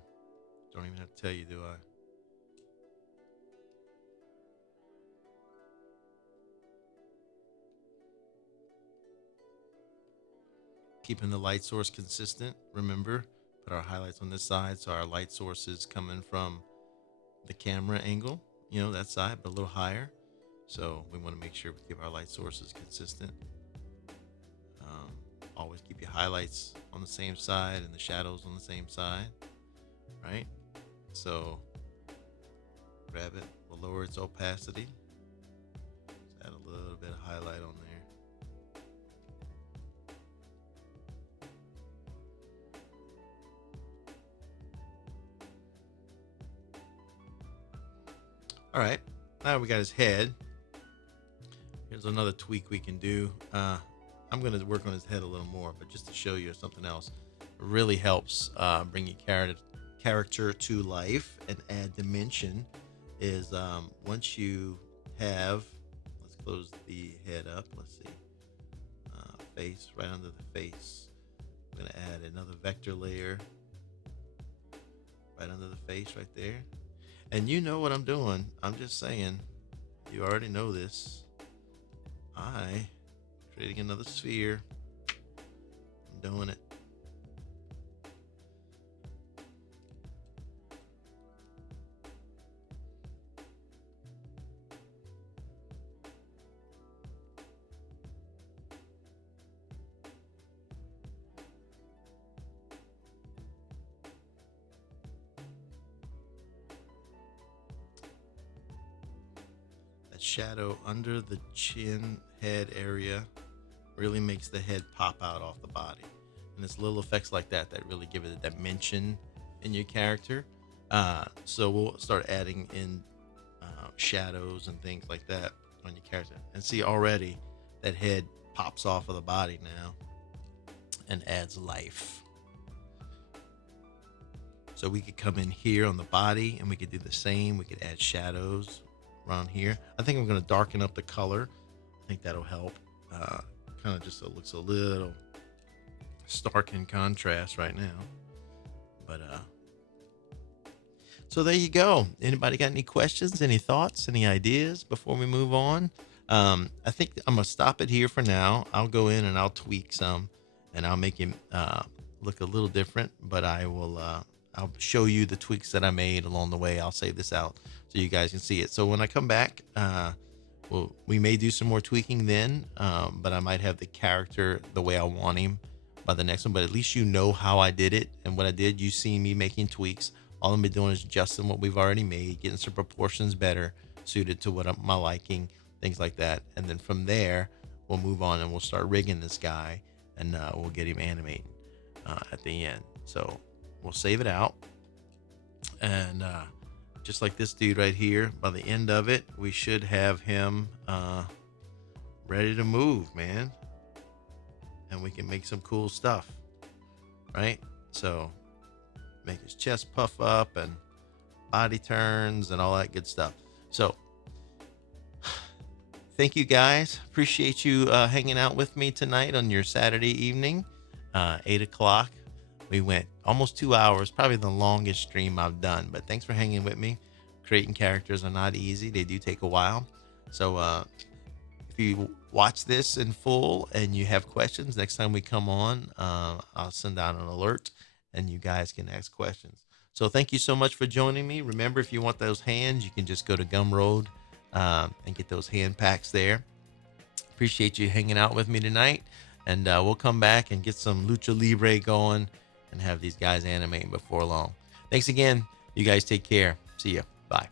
Don't even have to tell you, do I? Keeping the light source consistent. Remember, put our highlights on this side so our light source is coming from the camera angle, that side, but a little higher. So we want to make sure we keep our light sources consistent. Always keep your highlights on the same side and the shadows on the same side, right? So grab it, we'll lower its opacity. Just add a little bit of highlight on there. All right, now we got his head. Here's another tweak we can do. I'm going to work on his head a little more, but just to show you something else, it really helps bring your character to life and add dimension is once you have, let's close the head up. Let's see, face, right under the face. I'm going to add another vector layer right under the face right there. And you know what I'm doing. I'm just saying, you already know this. Creating another sphere. I'm doing it. That shadow under the chin head area really makes the head pop out off the body, and it's little effects like that really give it a dimension in your character. So we'll start adding in shadows and things like that on your character, and see already that head pops off of the body now and adds life. So we could come in here on the body and we could do the same. We could add shadows around here. I think I'm going to darken up the color. I think that'll help. Kind of just looks a little stark in contrast right now, but so there you go. Anybody got any questions, any thoughts, any ideas before we move on? I think I'm gonna stop it here for now. I'll go in and I'll tweak some, and I'll make him look a little different, but I'll show you the tweaks that I made along the way. I'll save this out so you guys can see it. So when I come back, well, we may do some more tweaking then, but I might have the character the way I want him by the next one. But at least you know how I did it and what I did. You see me making tweaks. All I'm doing is adjusting what we've already made, getting some proportions better suited to what my liking, things like that. And then from there, we'll move on and we'll start rigging this guy, and we'll get him animating at the end. So we'll save it out, and just like this dude right here, by the end of it, we should have him ready to move, man. And we can make some cool stuff, right? So make his chest puff up and body turns and all that good stuff. So thank you guys. Appreciate you hanging out with me tonight on your Saturday evening, 8 o'clock. We went almost 2 hours, probably the longest stream I've done, but thanks for hanging with me. Creating characters are not easy. They do take a while. So if you watch this in full and you have questions, next time we come on, I'll send out an alert and you guys can ask questions. So thank you so much for joining me. Remember, if you want those hands, you can just go to Gumroad and get those hand packs there. Appreciate you hanging out with me tonight. And we'll come back and get some Lucha Libre going and have these guys animating before long. Thanks again. You guys take care. See ya. Bye.